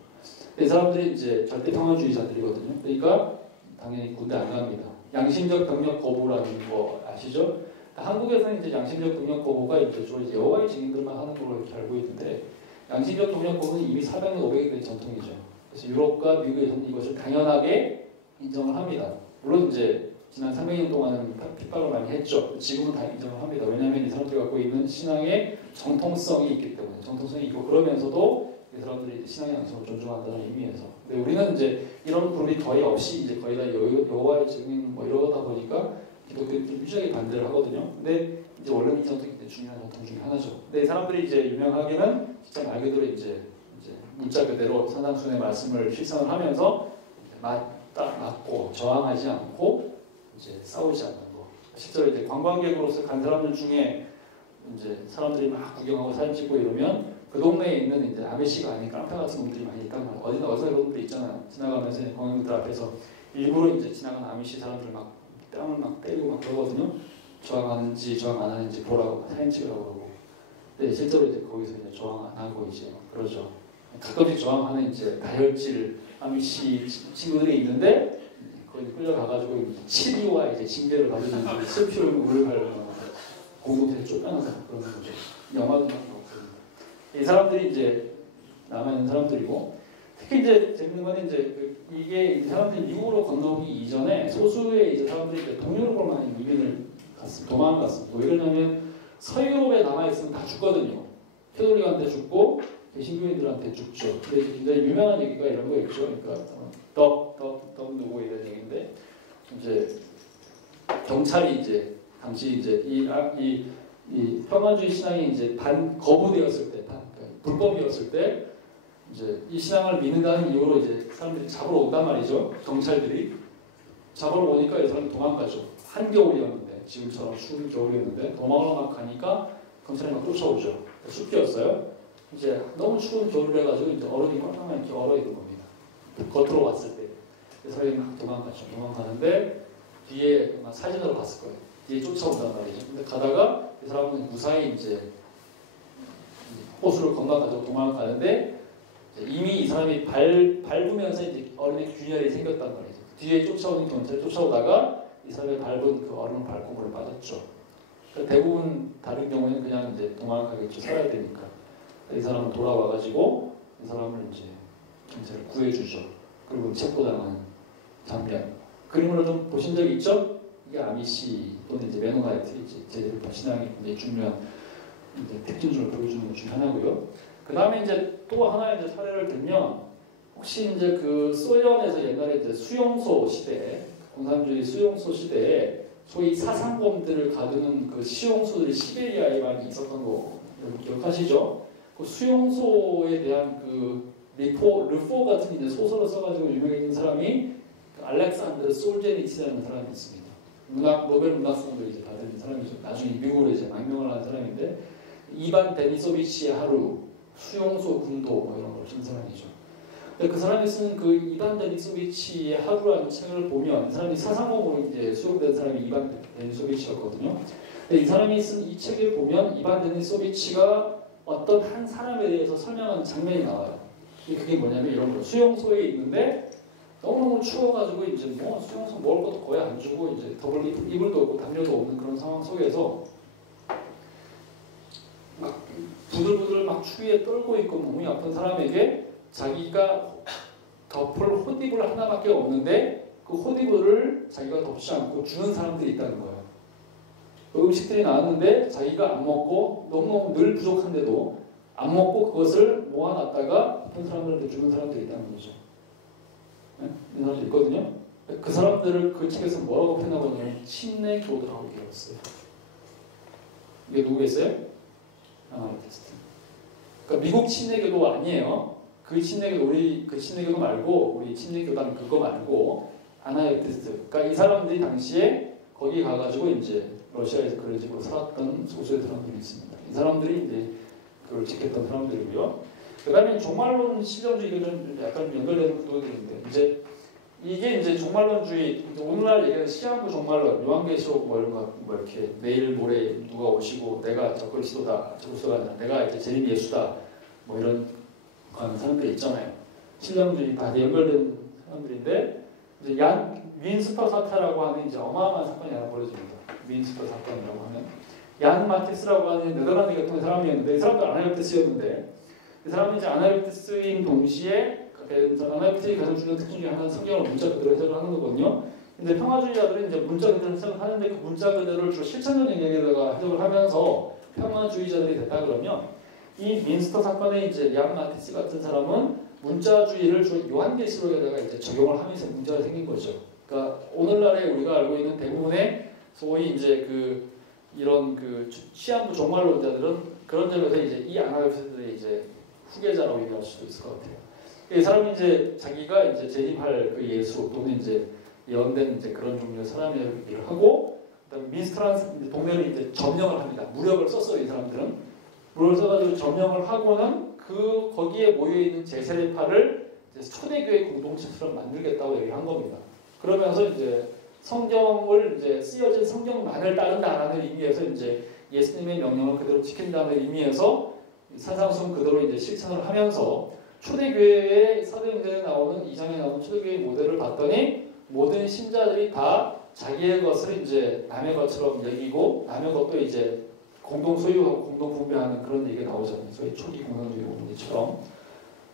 이 사람들이 이제 절대 평화주의자들이거든요. 그러니까 당연히 군대 안 갑니다. 양심적 병력 거부라는 거 아시죠? 한국에서는 이제 양심적 병력 거부가 이제 주로 이제 여호와의 증인들만 하는 걸로 이렇게 알고 있는데, 양심적 병력 거부는 이미 400년, 500년 된 전통이죠. 그래서 유럽과 미국에서는 이것을 당연하게 인정을 합니다. 물론 이제 지난 300년 동안은 핍박을 많이 했죠. 지금은 다 인정을 합니다. 왜냐하면 이 사람들이 갖고 있는 신앙의 정통성이 있기 때문에, 정통성이 있고, 그러면서도 이 사람들이 신앙의 양심을 존중한다는 의미에서. 근데 우리는 이제 이런 그룹이 거의 없이 이제 거의 다 여호와의 증인 뭐 이러다 보니까 기독교들이 유지하게 반대를 하거든요. 근데 이제 원래는 이 전통이 중요한 전통 중에 하나죠. 근데 이 사람들이 이제 유명하게는 진짜 말 그대로 이제 문자 그대로 산상순의 말씀을 실천을 하면서 맞고 저항하지 않고 이제 싸우지 않는 거. 실제로 이제 관광객으로서 간 사람들 중에 이제 사람들이 막 구경하고 사진 찍고 이러면 그 동네에 있는 이제 아베시가 아닌 깡패 같은 놈들이 많이 있단 말이에요. 어디서 그런 놈들 있잖아요. 지나가면서 관광객들 앞에서 일부러 이제 지나가는 아미시 사람들 막 뺨을 막 때리고 막 그러거든요. 저항하는지 저항 안 하는지 보라고 사진 찍으라고 그러고. 근데 실제로 이제 거기서 이제 저항 안 하고 이제 그러죠. 가끔씩 저항하는 이제 다혈질 아미시 친구들이 있는데 거기 끌려가가지고 치리와 이제 징계를 받으면 슬피를 우려하려고 공동체에 쫓겨나서 그러는 거죠. 영화도 막 이 사람들이 이제 남아있는 사람들이고, 특히 이제 재밌는 건 이제 이게 이 사람들이 미국으로 건너오기 이전에 소수의 이제 사람들이 이제 동유럽으로 많이 이민을 도망갔습니다. 왜 그러냐면 서유럽에 남아있으면 다 죽거든요. 캐톨릭한테 죽고 신교인들한테 죽죠. 근데 이제 굉장히 유명한 얘기가 이런 거 있죠. 그러니까 덕 누구 이런 얘기인데, 이제 경찰이 이제 당시 이제 이 평화주의 신앙이 이제 거부되었을 때, 불법이었을 때, 이제 이 신앙을 믿는다는 이유로 이제 사람들이 잡으러 온단 말이죠. 경찰들이 잡으러 오니까 이 사람이 도망가죠. 한겨울이었는데, 지금처럼 추운 겨울이었는데 도망을 막 가니까 경찰이 막 쫓아오죠. 숲이었어요. 이제 너무 추운 겨울을 해가지고 이제 얼음이 꽉꽉 이렇게 얼어 있는 겁니다. 겉으로 왔을 때, 이 사람이 막 도망가죠. 도망가는데 뒤에 아마 사진으로 봤을 거예요. 뒤에 쫓아온단 말이죠. 근데 가다가 이 사람은 무사히 이제 호수를 건너가지고 도망을 가는데, 이미 이 사람이 밟으면서 이제 얼음에 균열이 생겼단 말이죠. 뒤에 쫓아오는 경찰이 쫓아오다가 이 사람이 밟은 그 얼음을 밟고 물에 빠졌죠. 대부분 다른 경우에는 그냥 이제 도망을 가겠죠. 살아야 되니까. 이 사람은 돌아와가지고 이 사람을 이제 경찰을 구해주죠. 그리고 체포당하는 장면. 그림으로 좀 보신 적 있죠? 이게 아미시 또는 이제 메노나이트 제대로 신앙이 굉장히 중요한 이제 특징을 보여주는 것 중에 하나고요. 그 다음에 이제 또 하나의 이제 사례를 들면, 혹시 이제 그 소련에서 옛날에 이제 수용소 시대, 공산주의 수용소 시대에 소위 사상범들을 가두는 그 수용소들이 시베리아에 많이 있었던 거 기억하시죠? 그 수용소에 대한 그 르포 같은 이제 소설을 써가지고 유명해진 사람이 그 알렉산드르 솔제니치라는 사람이 있습니다. 노벨 문학상도 이제 받은 사람이죠. 나중에 미국으로 이제 망명을 한 사람인데, 이반 데니소비치의 하루, 수용소 군도 뭐 이런 걸 쓴 사람이죠. 근데 그 사람이 쓴 그 이반 데니소비치의 하루라는 책을 보면, 이 사람이 사상범으로 이제 수용된 사람이 이반 데니소비치였거든요. 근데 이 사람이 쓴 이 책을 보면 이반 데니소비치가 어떤 한 사람에 대해서 설명하는 장면이 나와요. 그게 뭐냐면 이런 거. 수용소에 있는데 너무너무 추워가지고 이제 뭐 수용소 먹을 것도 거의 안 주고 이제 더블 이불도 없고 담요도 없는 그런 상황 속에서 막 부들부들 막 추위에 떨고 있고 몸이 아픈 사람에게 자기가 덮을 헛이불 하나밖에 없는데 그 헛이불을 자기가 덮지 않고 주는 사람들이 있다는 거예요. 그 음식들이 나왔는데 자기가 안 먹고 너무너무 늘 부족한데도 안 먹고 그것을 모아놨다가 어떤 사람들한테 주는 사람들이 있다는 거죠. 네? 이런 사람들 있거든요. 그 사람들을 그 책에서 뭐라고 표현하고 있냐면 침례 교도라고 얘기했어요. 이게 누구겠어요? 아나바티스트. 그러니까 미국 침례교도 아니에요. 그 침례교도 우리 그 침례교도 말고 우리 침례교단 그거 말고 아나바티스트. 그러니까 이 사람들이 당시에 거기 가가지고 이제 러시아에서 그런 식으로 살았던 소수의 사람들이 있습니다. 이 사람들이 이제 그걸 지켰던 사람들이고요. 그 다음에 종말론 실현주의가 좀 약간 연결되는 구도들인데, 이제 이게 이제 종말론주의, 오늘날 얘기하는 시한부 종말론, 요한계시록 뭐 이런 거, 뭐 이렇게 내일 모레 누가 오시고 내가 저 그리스도다, 저 그리스도가 아니라 내가 이제 재림 예수다, 뭐 이런 거 하는 사람들이 있잖아요. 신령주의 다 연결된 사람들인데, 이제 얀 윈스터 사태라고 하는 이제 어마어마한 사건이 하나 벌어집니다. 윈스터 사건이라고 하면 얀 마티스라고 하는 네덜란드 계통의 사람이었는데, 이 사람도 아나리오테스였는데, 이 사람이 이제 아나리오테스인 동시에 아나리오테스의 가장 중요한 특징 중에 하나는 성경을 문자 그대로 해석을 하는 거거든요. 근데 평화주의자들은 이제 문자 그대로 해석을 하는데, 그 문자 그대로를 주로 실천적 영역에다가 해석을 하면서 평화주의자들이 됐다 그러면, 이 민스터 사건에 이제 얀 마티스 같은 사람은 문자주의를 주로 요한계시록에다가 이제 적용을 하면서 문제가 생긴 거죠. 그러니까 오늘날에 우리가 알고 있는 대부분의 소위 이제 이런 시한부 종말론자들은 그런 점에서 이제 이 아나리오테스들의 이제 후계자라고 얘기할 수도 있을 것 같아요. 이 사람이 이제 자기가 이제 재림할 그 예수 또는 이제 예언된 이제 그런 종류의 사람이라고 얘기를 하고, 그다음에 민스터라는 동네를 이제 점령을 합니다. 무력을 썼어요, 이 사람들은. 무력을 써가지고 점령을 하고는 거기에 모여 있는 제세례파를 이제 초대교회 공동체처럼 만들겠다고 얘기한 겁니다. 그러면서 이제 성경을 이제 쓰여진 성경만을 따른다라는 의미에서 이제 예수님의 명령을 그대로 지킨다는 의미에서 산상수훈 그대로 이제 실천을 하면서 초대교회의 사도행전에 나오는 2장에 나오는 초대교회 모델을 봤더니 모든 신자들이 다 자기의 것을 이제 남의 것처럼 여기고 남의 것도 이제 공동 소유하고 공동 분배하는 그런 얘기가 나오잖아요. 소위 초기 공동주의 원리처럼.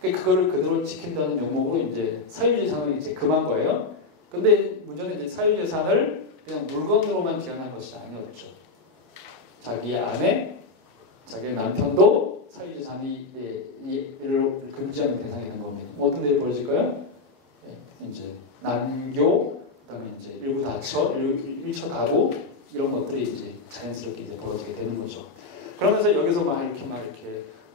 그거를 그대로 지킨다는 명목으로 이제 사유재산을 이제 금한 거예요. 근데 문제는 이제 사유재산을 그냥 물건으로만 기한한 것이 아니었죠. 자기의 아내, 자기의 남편도 사유재산이 이를 금지하는 대상이 된 겁니다. 어떤 일이 벌어질까요? 이제 난교, 그다음에 이제 일부 다처, 일처 가구 이런 것들이 이제 자연스럽게 이제 벌어지게 되는 거죠. 그러면서 여기서 막 이렇게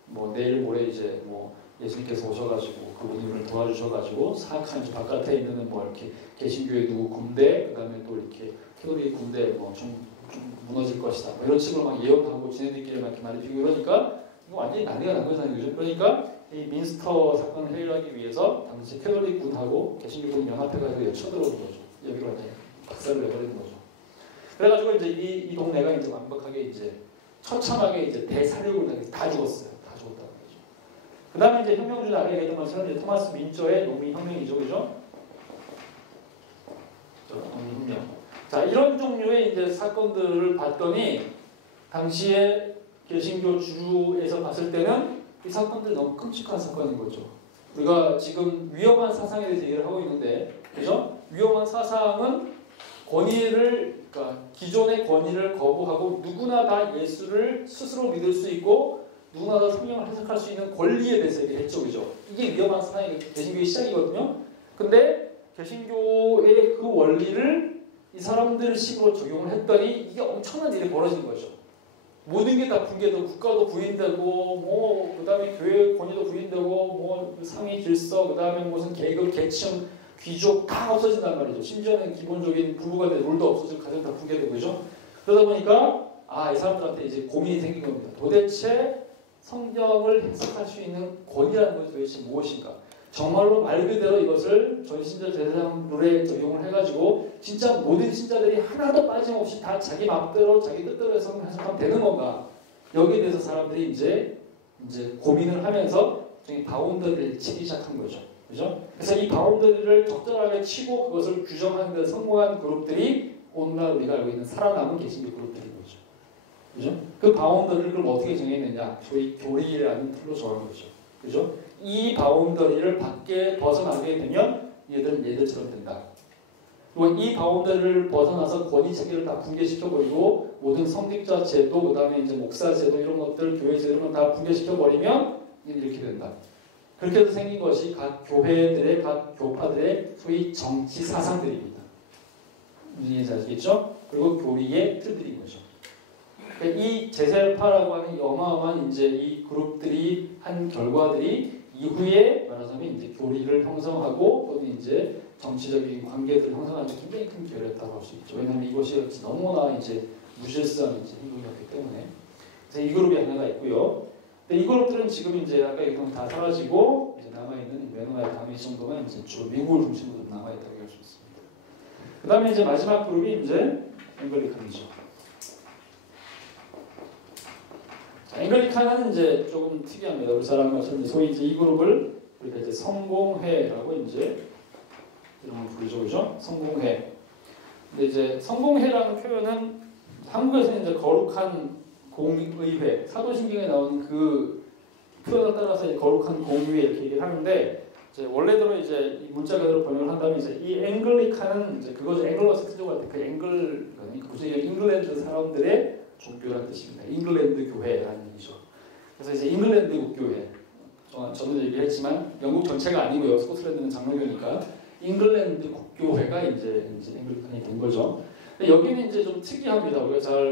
뭐 내일 모레 이제 뭐 예수님께서 오셔가지고 그분을 도와주셔가지고 사악한 집 바깥에 있는 뭐 이렇게 개신교회 누구 군대, 그다음에 또 이렇게 캐톨릭 군대 뭐 좀 무너질 것이다. 뭐 이런 식으로 막 예언하고 지네들끼리 막 이렇게 많이 비고 이러니까 이거 완전히 난리가 난 거잖아요, 그죠? 그러니까 이 민스터 사건을 해결하기 위해서 당시 캐톨릭 군하고 개신교군 연합해가지고 쳐들어오는 거죠. 여기로 완전히 박살을 내버리는 거죠. 그래가지고 이제 이 동네가 이제 완벽하게 이제 처참하게 이제 대사륙을 다 죽었어요. 다 죽었다는 거죠. 그 다음에 이제 혁명주의 아까 얘기했던 것처럼 이제 토마스 민초의 농민혁명이죠, 그죠? 농민혁명. 자, 이런 종류의 이제 사건들을 봤더니 당시에 개신교 주에서 봤을 때는 이 사건들이 너무 끔찍한 사건인 거죠. 우리가 지금 위험한 사상에 대해서 얘기를 하고 있는데, 그죠? 위험한 사상은 그러니까 기존의 권위를 거부하고 누구나 다 예수를 스스로 믿을 수 있고 누구나 다 성경을 해석할 수 있는 권리에 대해서 얘기했죠, 그죠? 이게 위험한 사상이 개신교의 시작이거든요. 근데 개신교의 그 원리를 이 사람들 식으로 적용을 했더니 이게 엄청난 일이 벌어진 거죠. 모든 게 다 붕괴되고 국가도 부인되고 뭐 그다음에 교회 권위도 부인되고 뭐 상위 질서 그다음에 무슨 계급 계층 귀족 다 없어진단 말이죠. 심지어는 기본적인 부부간의 룰도 없어지고 가정 다 붕괴되고 그죠. 그러다 보니까 이 사람들한테 이제 고민이 생긴 겁니다. 도대체 성경을 해석할 수 있는 권위라는 것이 도대체 무엇인가? 정말로 말 그대로 이것을 전신자 제사장 룰에 적용을 해가지고 진짜 모든 신자들이 하나도 빠짐없이 다 자기 마음대로 자기 뜻대로 해석하면 되는 건가? 여기에 대해서 사람들이 이제 고민을 하면서 바운더리를 치기 시작한 거죠. 그죠? 그래서 이 바운더리를 적절하게 치고 그것을 규정하는 데 성공한 그룹들이 오늘날 우리가 알고 있는 살아남은 개신교 그룹들인 거죠. 그죠? 그 바운더리를 그럼 어떻게 정했느냐? 소위 교리라는 틀로 정한 거죠. 그죠? 이 바운더리를 밖에 벗어나게 되면 얘들은 얘들처럼 된다. 그리고 이 바운더리를 벗어나서 권위 체계를 다 붕괴시켜버리고 모든 성직자 제도, 그 다음에 이제 목사 제도 이런 것들, 교회 제도 이런 걸 다 붕괴시켜버리면 이렇게 된다. 그렇게 해서 생긴 것이 각 교회들의, 각 교파들의 소위 정치 사상들입니다. 무슨 얘기인지 아시겠죠? 그리고 교리의 틀들인 거죠. 이 제세파라고 하는 이 어마어마한 이제 이 그룹들이 한 결과들이 이후에 말하자면 이제 교리를 형성하고 또는 이제 정치적인 관계들을 형성하는 데 굉장히 큰 기여를 했다고 할 수 있죠. 왜냐하면 이것이 너무나 이제 무질서한 이제 행동이었기 때문에. 그래서 이 그룹이 하나가 있고요. 근데 이 그룹들은 지금 이제 아까 얘기한 다 사라지고 이제 남아 있는 메노나의 다메시 정도만 이제 주로 미국을 중심으로 남아 있다고 할 그 다음에 이제 마지막 그룹이 이제 앵글리칸이죠. 앵글리칸은 이제 조금 특이합니다. 우리 사람은 것처럼 소위 이제 이 그룹을 우리가 이제 성공회라고 이제 이런 걸 부르죠, 그죠? 성공회. 근데 이제 성공회라는 표현은 한국에서는 이제 거룩한 공의회, 사도신경에 나오는 그 표현에 따라서 거룩한 공의회 이렇게 얘기를 하는데 이제 원래대로 이제 이 문자 그대로 번역을 한다면 이제 이 앵글리칸은 이제 그거죠. 앵글로삭스족할 때 그 앵글 굳이 잉글랜드 사람들의 종교라는 뜻입니다. 잉글랜드 교회라는 얘기죠. 그래서 이제 잉글랜드 국교회. 저는 얘기했지만 영국 전체가 아니고요. 스코틀랜드는 장로교니까 잉글랜드 국교회가 이제 앵글리칸이 된 거죠. 여기는 이제 좀 특이합니다. 우리가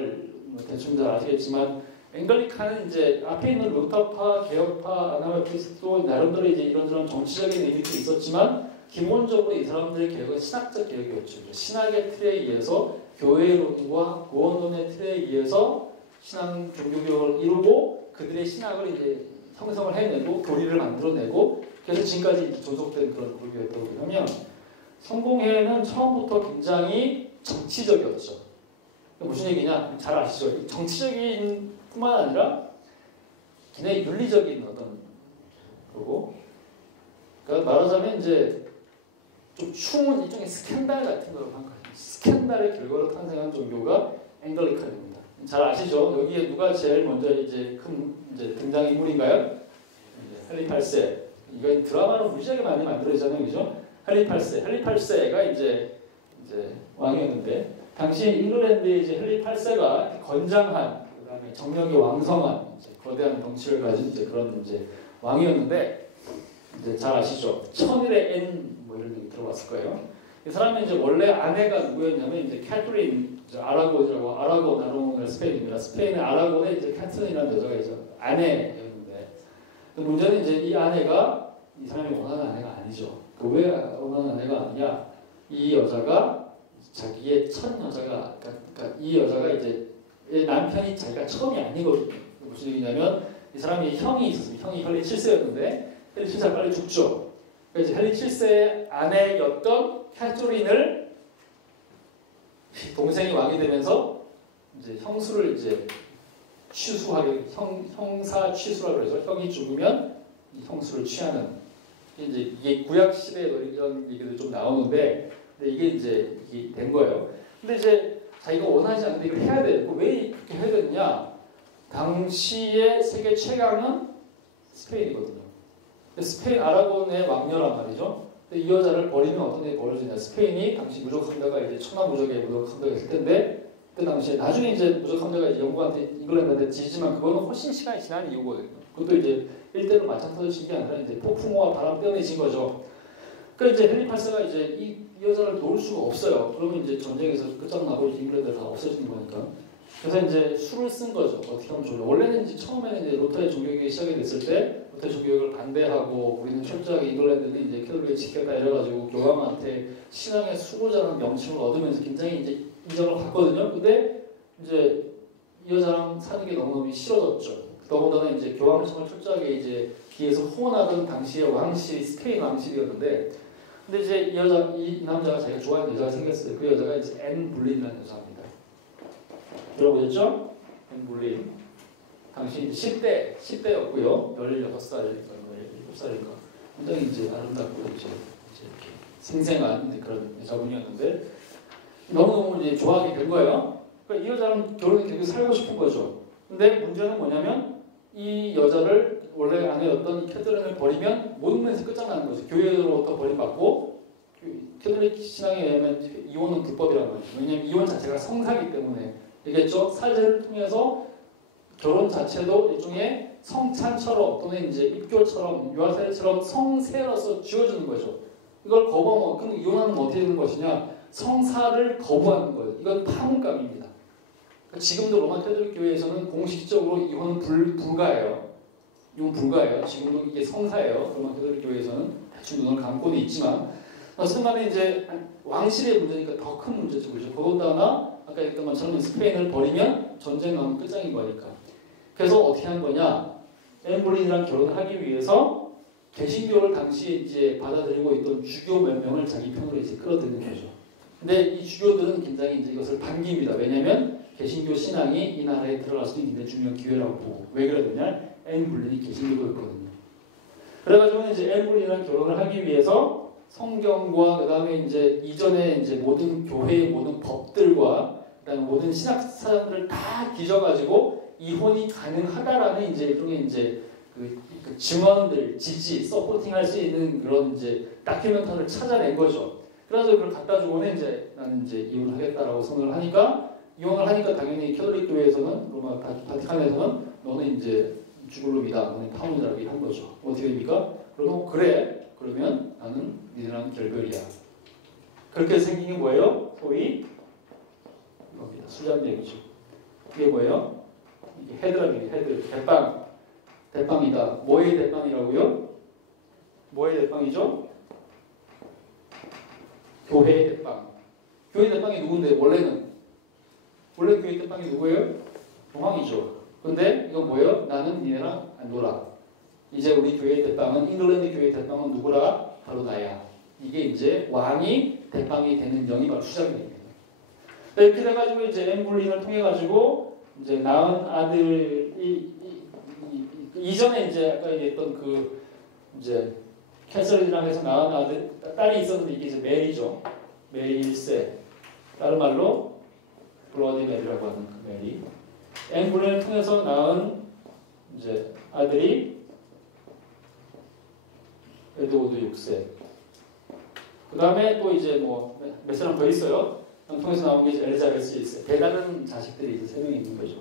대충 잘 아시겠지만 앵글리칸은 이제 앞에 있는 루터파, 개혁파, 아나바티스트도 나름대로 이제 이런저런 정치적인 의미도 있었지만 기본적으로 이 사람들의 개혁은 신학적 개혁이었죠. 신학의 틀에 의해서 교회론과 구원론의 틀에 의해서 신앙 종교개혁을 이루고 그들의 신학을 이제 형성을 해내고 교리를 만들어내고 그래서 지금까지 존속된 그런 그룹이었다고 하면 성공회는 처음부터 굉장히 정치적이었죠. 무슨 얘기냐? 잘 아시죠? 정치적인 뿐만 아니라 굉장히 윤리적인 어떤 거고 그러니까 말하자면 이제 좀 추운 일종의 스캔들 같은 걸 한 거예요. 스캔들의 결과로 탄생한 종교가 앵글리칸입니다. 잘 아시죠? 여기에 누가 제일 먼저 이제 큰 이제 등장인물인가요? 헨리 8세. 이건 드라마로 무지하게 많이 만들어지잖아요, 그죠? 헨리 8세가 이제 왕이었는데 당시 잉글랜드의 이제 헨리 8세가 건장한 그다음에 정력이 왕성한 이제 거대한 덩치를 가진 이제 그런 이제 왕이었는데 이제 잘 아시죠? 천일의 앤 뭐 이런 얘기 들어봤을 거예요. 이 사람은 이제 원래 아내가 누구였냐면 이제 캐트린 아라곤이라고 아라곤 스페인입니다. 스페인의 아라곤에 이제 캐트린이라는 여자가 이제 아내였는데 문제는 이제 이 아내가 이 사람이 원하는 아내가 아니죠. 왜 원하는 아내가 아니냐? 이 여자가 자기의 첫 여자가 그러니까 이 여자가 이제 남편이 자기가 처음이 아니거든요. 무슨 얘기냐면 이 사람이 형이 있었습니다. 형이 헨리 7세였는데 헨리 7세가 빨리 죽죠. 그래서 헨리 7세의 아내였던 캐토린을 동생이 왕이 되면서 이제 형수를 이제 취수하게 형사 취수라고 해서 형이 죽으면 이 형수를 취하는 이제 이게 구약 시대에 이런 얘기들 좀 나오는데 근데 이게 이제 이게 된 거예요. 근데 이제 자기가 원하지 않는데 이걸 해야 되고 왜 그렇게 해야 되느냐? 당시의 세계 최강은 스페인이거든요. 스페인 아라곤의 왕녀란 말이죠. 근데 이 여자를 버리면 어떤 일이 벌어지냐? 스페인이 당시 무적 함대가 이제 천하 무적의 무적 함대가 있을 텐데 그 당시에 나중에 이제 무적 함대가 이제 영국한테 잉글랜드한테 지지만 그거는 훨씬 시간이 지난 이유거든요. 그것도 이제 일대로 마찬 터진 게 아니라 이제 폭풍우와 바람 때문에 진 거죠. 그러니까 이제 헨리 8세가 이제 이 여자를 놓을 수가 없어요. 그러면 이제 전쟁에서 끝장나고 잉글랜드가 다 없어지는 거니까. 그래서 이제 수를 쓴 거죠. 어떻게 하면 좋을까? 원래는 이제 처음에는 이제 루터의 종교개혁이 시작이 됐을 때 루터의 종교개혁을 반대하고 우리는 철저하게 잉글랜드는 이제 캐톨릭을 지켰다 이래가지고 교황한테 신앙의 수호자라는 명칭을 얻으면서 굉장히 이제 인정을 받거든요. 근데 이제 이 여자랑 사는 게 너무너무 싫어졌죠. 더군다나 이제 교황을 정말 철저하게 이제 뒤에서 후원하던 당시의 왕실이 스페인 왕실이었는데 근데 이제 이 남자가 자기가 좋아하는 여자가 생겼어요. 그 여자가 이제 앤 볼린이라는 여자입니다. 들어보셨죠? 앤 볼린. 당시 10대였고요. 16살인가 17살인가. 굉장히 이제 아름답고 이제 이렇게 생생한 이제 그런 여자분이었는데 너무너무 이제 좋아하게 된 거예요. 그러니까 이 여자는 결혼에 계속 살고 싶은 거죠. 근데 문제는 뭐냐면 이 여자를 원래 아내였던 캐토린을 버리면 모든 면에서 끝장나는 거죠. 교회로부터 버림받고 캐톨릭 신앙에 의하면 이혼은 불법이라는 거죠. 왜냐하면 이혼 자체가 성사기 때문에 얘기했죠. 살제를 통해서 결혼 자체도 일종의 성찬처럼 또는 이제 입교처럼 유아세례처럼 성세로서 지어주는 거죠. 이걸 거부하면 그럼 이혼하면 어떻게 되는 것이냐? 성사를 거부하는 거예요. 이건 파문감입니다. 지금도 로마 캐톨릭 교회에서는 공식적으로 이혼은 불가해요. 이건 불가해요. 지금도 이게 성사예요. 로마 캐톨릭 교회에서는 대충 눈을 감고는 있지만 순간에 이제 왕실의 문제니까 더 큰 문제죠. 그렇죠? 더군다나 아까 얘기했던 것처럼 스페인을 버리면 전쟁 나면 끝장인 거니까. 그래서 어떻게 한 거냐? 앤 볼린이랑 결혼을 하기 위해서 개신교를 당시에 이제 받아들이고 있던 주교 몇 명을 자기 편으로 이제 끌어들이는 거죠. 근데 이 주교들은 굉장히 이제 이것을 반깁니다. 왜냐하면 개신교 신앙이 이 나라에 들어갈 수 있는 굉장히 중요한 기회라고 보고 왜 그러느냐? 앤 불린이 개신교였거든요. 그래가지고 이제 앤 불린이랑 결혼을 하기 위해서 성경과 그다음에 이제 이전에 이제 모든 교회의 모든 법들과 그다음에 모든 신학 사람들을 다 뒤져가지고 이혼이 가능하다라는 이제 일종의 이제 그 증언들, 지지, 서포팅할 수 있는 그런 이제 다큐멘터리를 찾아낸 거죠. 그래서 그걸 갖다 주고는 이제 나는 이제 이혼을 하겠다라고 선언을 하니까 이혼을 하니까 당연히 캐톨릭 교회에서는 로마 바티칸에서는 너는 이제 죽을 놈이다, 너는 파혼이라고 한 거죠. 어떻게 됩니까? 그러면 그래, 그러면 나는 니네랑 결별이야. 그렇게 생긴 게 뭐예요? 소위 이겁니다. 수잔맥이죠. 이게 뭐예요? 이게 헤드랍니다. 헤드, 대빵이다. 뭐의 대빵이라고요? 뭐의 대빵이죠? 교회의 대빵. 교회 대빵이 누군데? 원래 교회 대빵이 누구예요? 공황이죠. 근데 이건 뭐예요? 나는 니네랑 안 놀아. 이제 우리 교회 대빵은 잉글랜드 교회 대빵은 누구라? 바로 나야. 이게 이제 왕이 대빵이 되는 영이 바로 수잔맥입니다. 이렇게 돼가지고 이제 앤 불린을 통해 가지고 이제 낳은 아들이 이전에 이제 아까 얘기했던 그 이제 캐서린이랑 해서 낳은 아들 딸이 있었는데 이게 이제 메리죠. 메리 1세. 다른 말로 블러디 메리라고 하는 그 메리. 앤 불린을 통해서 낳은 이제 아들이 에드워드 6세. 그 다음에 또 이제 뭐 몇 사람 더 있어요. 통해서 나온 게 이제 엘리자베스 1세. 대단한 자식들이 이제 3명이 있는 거죠.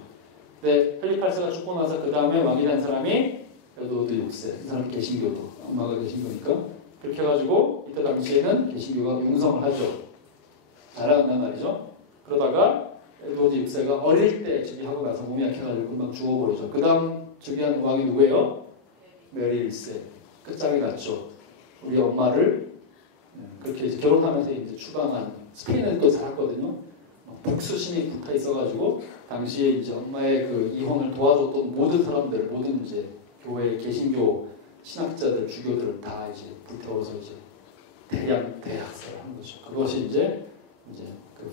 근데 필립 8세가 죽고 나서 그 다음에 왕이 된 사람이 에드워드 6세. 이 사람은 개신교도. 엄마가 개신교니까. 그렇게 해가지고 이때 당시에는 개신교가 융성을 하죠. 자라간단 말이죠. 그러다가 에드워드 6세가 어릴 때 즉위하고 나서 몸이 약해가지고 금방 죽어버리죠. 그 다음 즉위한 왕이 누구예요? 메리 1세. 끝장이 났죠. 우리 엄마를 그렇게 이제 결혼하면서 이제 추방한 스페인은 또 살았거든요. 복수심이 붙어 있어가지고 당시에 이제 엄마의 그 이혼을 도와줬던 모든 사람들, 모든 이제 교회 개신교 신학자들, 주교들을 다 이제 불태워서 이제 대량 대학살을 한 거죠. 그것이 이제 그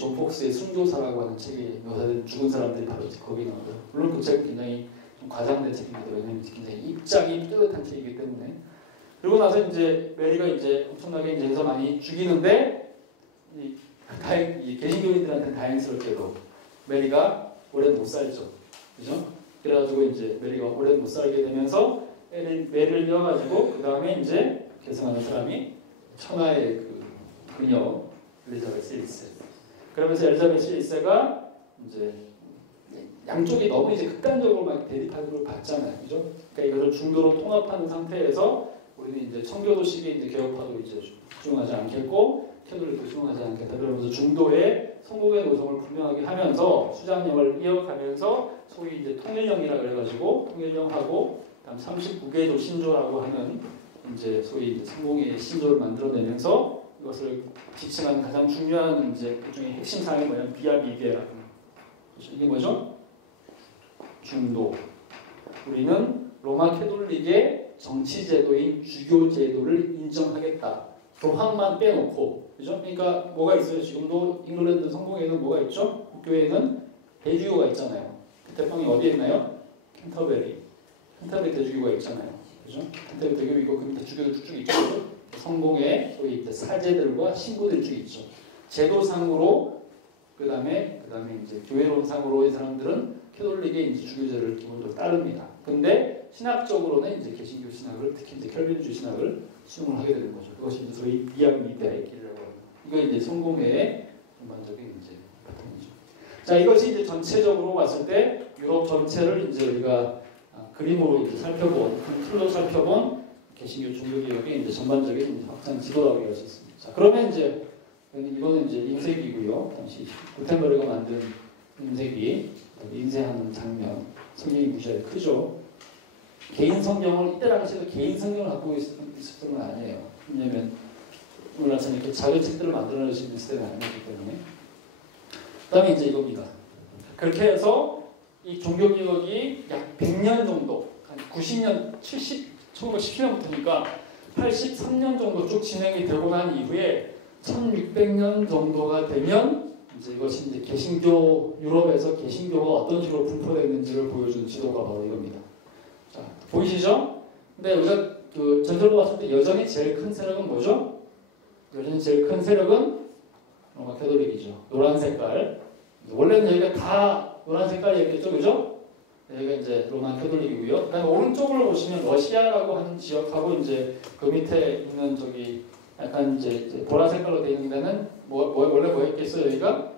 존 폭스의 순교사라고 하는 책에 묘사된 죽은 사람들이 바로 거기 나오고요. 물론 그 책은 굉장히 좀 과장된 책입니다. 왜냐하면 굉장히 입장이 뚜렷한 책이기 때문에. 그리고 나서 이제 메리가 이제 엄청나게 이제 해서 많이 죽이는데 이 개신교인들한테는 다행스럽게도 메리가 오래 못 살죠. 그죠? 그래가지고 이제 메리가 오래 못 살게 되면서 메리를 이어가지고 그 다음에 이제 계승하는 사람이 천하의 그 그녀 엘리자베스 1세. 그러면서 엘리자베스 1세가 이제 양쪽이 너무 이제 극단적으로 막 대립하는 걸 봤잖아요. 그죠? 그러니까 이것을 중도로 통합하는 상태에서 우리는 이제 청교도식의 이제 개혁파도 이제 수용하지 않겠고 캐톨릭도 수용하지 않겠다. 그러면서 중도의 성공의 노선을 분명하게 하면서 수장령을 이어가면서 소위 이제 통일령이라 그래가지고 통일령하고 그다음 39개조 신조라고 하는 이제 소위 이제 성공의 신조를 만들어내면서 이것을 지칭하는 가장 중요한 이제 그중에 핵심 사항이 뭐냐면 비아비게라고. 그렇죠? 이게 뭐죠? 중도. 우리는 로마 캐톨릭의 정치 제도인 주교 제도를 인정하겠다. 교황만 빼놓고, 그죠? 그러니까 뭐가 있어요? 지금도 잉글랜드 성공에는 뭐가 있죠? 교회에는 대주교가 있잖아요. 그 대빵이 어디에 있나요? 캔터베리 대주교가 있잖아요. 그죠? 캔터베리 대주교 있고 그 밑에 주교들 쭉쭉 있죠. 성공의 소위 사제들과 신부들이 쭉 있죠. 제도상으로 그다음에 이제 교회론상으로 이 사람들은 캐톨릭의 이제 주교제를 기본적으로 따릅니다. 근데 신학적으로는 이제 개신교 신학을 특히 이제 켈빈주의 신학을 수용을 하게 되는 거죠. 그것이 이제 소위 비약미대의 길이라고 합니다. 이거 이제 성공의 전반적인 이제 패턴이죠. 자, 이것이 이제 전체적으로 봤을 때 유럽 전체를 이제 우리가 그림으로 이제 살펴본 틀로 살펴본 개신교 종교개혁의 이제 전반적인 확장 지도라고 할 수 있습니다. 자, 그러면 이제 이거는 이제 인쇄기고요. 당시 구텐버그가 만든 인쇄기 인쇄하는 장면, 성경이 무시하게 크죠. 개인 성경을 이때 당시에도 개인 성경을 갖고 있었던 건 아니에요. 왜냐하면 오늘날처럼 이렇게 작은 책들을 만들어낼 수 있는 시대가 아니었기 때문에. 그다음에 이제 이겁니다. 그렇게 해서 이 종교개혁이 약 100년 정도, 한 90년, 1917년부터니까 83년 정도 쭉 진행이 되고 난 이후에 1600년 정도가 되면 이제 이것이 이제 개신교 유럽에서 개신교가 어떤 식으로 분포됐는지를 보여준 지도가 바로 이겁니다. 자, 보이시죠? 근데 우리가 그 전적으로 봤을 때 여전히 제일 큰 세력은 뭐죠? 여전히 제일 큰 세력은 로마 캐톨릭이죠. 노란 색깔. 원래는 여기가 다 노란 색깔이었겠죠, 그죠? 여기가 이제 로마 캐톨릭이고요. 그다음에 오른쪽으로 보시면 러시아라고 하는 지역하고 이제 그 밑에 있는 저기 약간 이제 보라 색깔로 되어 있는 데는 원래 뭐였겠어요? 여기가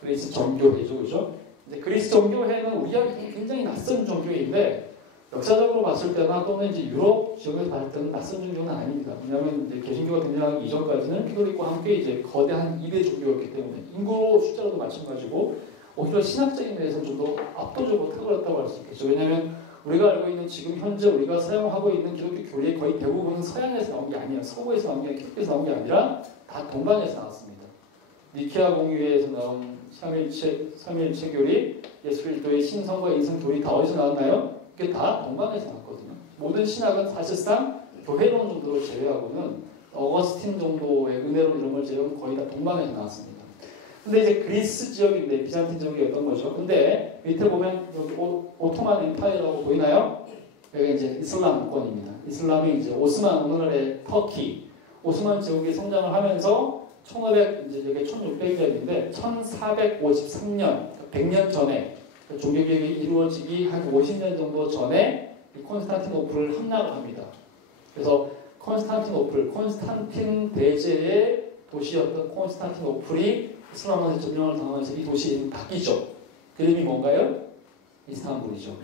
그리스 정교회죠, 그죠? 근데 그리스 정교회는 우리한테 굉장히 낯선 종교인데 역사적으로 봤을 때나 또는 이제 유럽 지역에서 봤을 때는 낯선 종교는 아닙니다. 왜냐하면 이제 개신교가 등장하기 이전까지는 캐톨릭과 함께 이제 거대한 2대 종교였기 때문에 인구 숫자로도 마찬가지고 오히려 신학적인 면에서는 좀 더 압도적으로 탁월했다고 할 수 있겠죠. 왜냐하면 우리가 알고 있는 지금 현재 우리가 사용하고 있는 기독교 교리의 거의 대부분은 서양에서 나온 게 아니에요. 서구에서 나온 게 아니라 기독교에서 나온 게 아니라 다 동방에서 나왔습니다. 니케아 공의회에서 나온 삼위일체 교리, 예수 그리스도의 신성과 인성 교리 다 어디서 나왔나요? 그게 다 동방에서 나왔거든요. 모든 신학은 사실상 교회론 정도를 제외하고는 어거스틴 정도의 은혜론 이런 걸 제외하면 거의 다 동방에서 나왔습니다. 근데 이제 그리스 지역인데 비잔틴 지역이었던 거죠. 근데 밑에 보면 여기 오토만 엠파이어라고 보이나요? 여기 이제 이슬람권입니다. 이슬람이 이제 오스만 오늘날의 터키 오스만 제국이 성장을 하면서 1500 이제 여기 1600년인데 1453년 100년 전에 종교개혁이 이루어지기 한 50년 정도 전에 콘스탄티노플을 함락을 합니다. 그래서 콘스탄틴 대제의 도시였던 콘스탄티노플이 이슬람한테 점령을 당하면서 이 도시 이름이 바뀌죠. 그 이름이 뭔가요? 이스탄불이죠.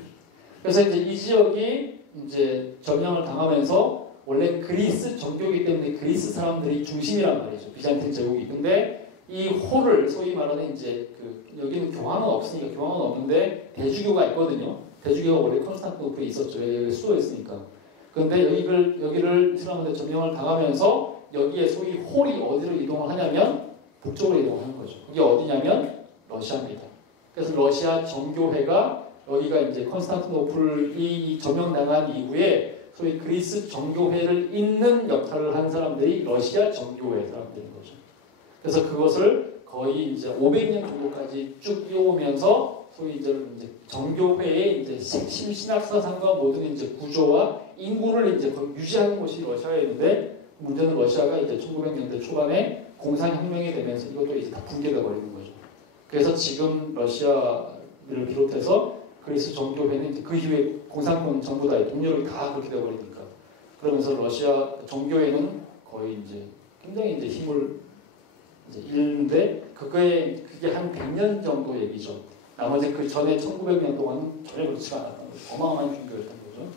그래서 이제 이 지역이 이제 점령을 당하면서 원래 그리스 정교이기 때문에 그리스 사람들이 중심이란 말이죠. 비잔틴 제국이. 근데 이 홀을 소위 말하는 이제 여기는 교황은 없으니까 교황은 없는데 대주교가 있거든요. 대주교가 원래 콘스탄티노플에 있었죠. 여기 수도였으니까. 그런데 여기를 이슬람한테 점령을 당하면서 여기에 소위 홀이 어디로 이동을 하냐면 북쪽으로 이동하는 거죠. 그게 어디냐면 러시아입니다. 그래서 러시아 정교회가 여기가 이제 콘스탄티노플이 점령당한 이후에 소위 그리스 정교회를 잇는 역할을 한 사람들이 러시아 정교회 사람들인 거죠. 그래서 그것을 거의 이제 500년 정도까지 쭉 이어오면서 소위 이제 정교회의 이제 핵심 신학 사상과 모든 이제 구조와 인구를 이제 거의 유지하는 곳이 러시아였는데 문제는 러시아가 이제 1900년대 초반에 공산혁명이 되면서 이것도 이제 다 붕괴돼 버리는 거죠. 그래서 지금 러시아를 비롯해서 그리스 정교회는 이제 그 이후에 공산권 전부 다 동력이 다 그렇게 돼 버리니까 그러면서 러시아 정교회는 거의 이제 굉장히 이제 힘을 이제 잃는데 그게 한 100년 정도 얘기죠. 나머지 그 전에 1900년 동안은 전혀 그렇지가 않았던 거죠. 어마어마한 종교였던 거죠.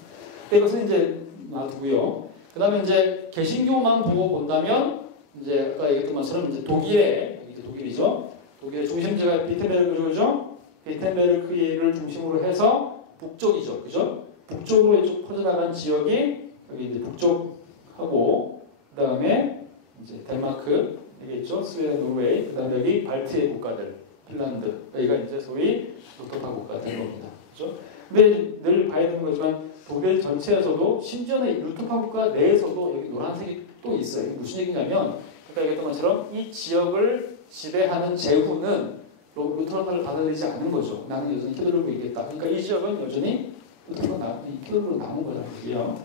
근데 이것은 이제 놔두고요. 그 다음에 이제 개신교만 보고 본다면 이제 아까 얘기했던 것처럼 이제 독일에 이제 독일이죠. 독일의 중심지가 비텐베르크죠. 비텐베르크를 중심으로 해서 북쪽이죠, 그죠? 북쪽으로 쭉 퍼져나간 지역이 여기 이제 북쪽하고 그 다음에 이제 덴마크 여기 있죠, 스웨덴, 노르웨이. 그 다음에 여기 발트의 국가들, 핀란드 여기가 이제 소위 루터파 국가 된 겁니다, 그죠? 근데 늘 봐야 되는 거지만 독일 전체에서도 심지어는 루터파 국가 내에서도 여기 노란색이 또 있어요. 이게 무슨 얘기냐면 아까 얘기했던 것처럼 이 지역을 지배하는 제후는 루터파를 받아들이지 않는 거죠. 나는 여전히 캐톨릭으로 있겠다. 그러니까 이 지역은 여전히 캐톨릭으로 남은 거잖아요.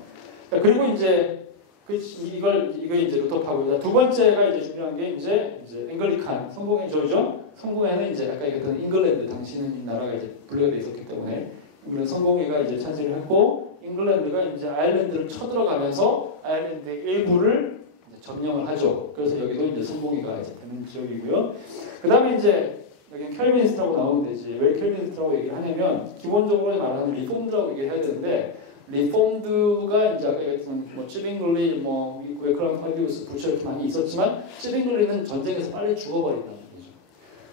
그리고 이제 이거 이제 루터파고요. 두 번째가 이제 중요한 게 이제 앵글리칸 성공회죠. 성공회는 이제 아까 얘기했던 잉글랜드 당시는 이 나라가 이제 분리가 돼 있었기 때문에 우리는 성공회가 이제 찬실을 했고 잉글랜드가 이제 아일랜드를 쳐들어가면서 아일랜드의 일부를 이제 점령을 하죠. 그래서 여기도 이제 성공회가 이제 되는 지역이고요. 그 다음에 이제 여기는 캘비니스트라고 나오는데 이제 왜 캘비니스트라고 얘기를 하냐면 기본적으로 말하는 리폼드라고 얘기를 해야 되는데 리폼드가 이제 아까 얘기했던 뭐 찌빙글리, 뭐 웨크랑 파디우스, 부처 이렇게 많이 있었지만 찌빙글리는 전쟁에서 빨리 죽어버린다는 얘기죠.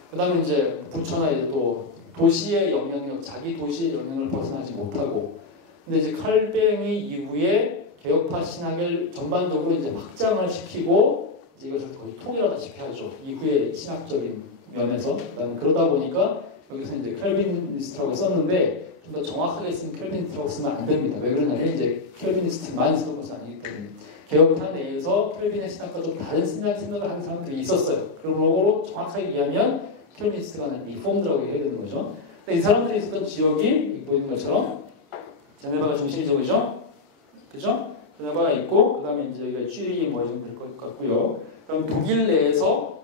그 다음에 이제 부처나 이제 또 도시의 영향력, 자기 도시의 영향을 벗어나지 못하고 근데 이제 칼뱅이 이후에 개혁파 신학을 전반적으로 이제 확장을 시키고 이제 이것을 거의 통일하다시피 하죠. 이후에 신학적인 면에서 그러다 보니까 여기서 이제 캘비니스트라고 썼는데 좀 더 정확하게 쓰면 캘비니스트라고 쓰면 안 됩니다. 왜 그러냐면 이제 캘비니스트만 쓰는 것은 아니기 때문에 개혁파 내에서 켈빈의 신학과 좀 다른 생각을 하는 사람들이 있었어요. 그러므로 정확하게 이해하면 켈빈니스트가 아니라 리폼드라고 해야 되는 거죠. 근데 이 사람들이 있었던 지역이 보이는 것처럼 제네바가 중심적이죠. 그죠? 제네바가 있고 그 다음에 이제 여기가 쥐리히 뭐 정도 될 것 같고요. 그럼 독일 내에서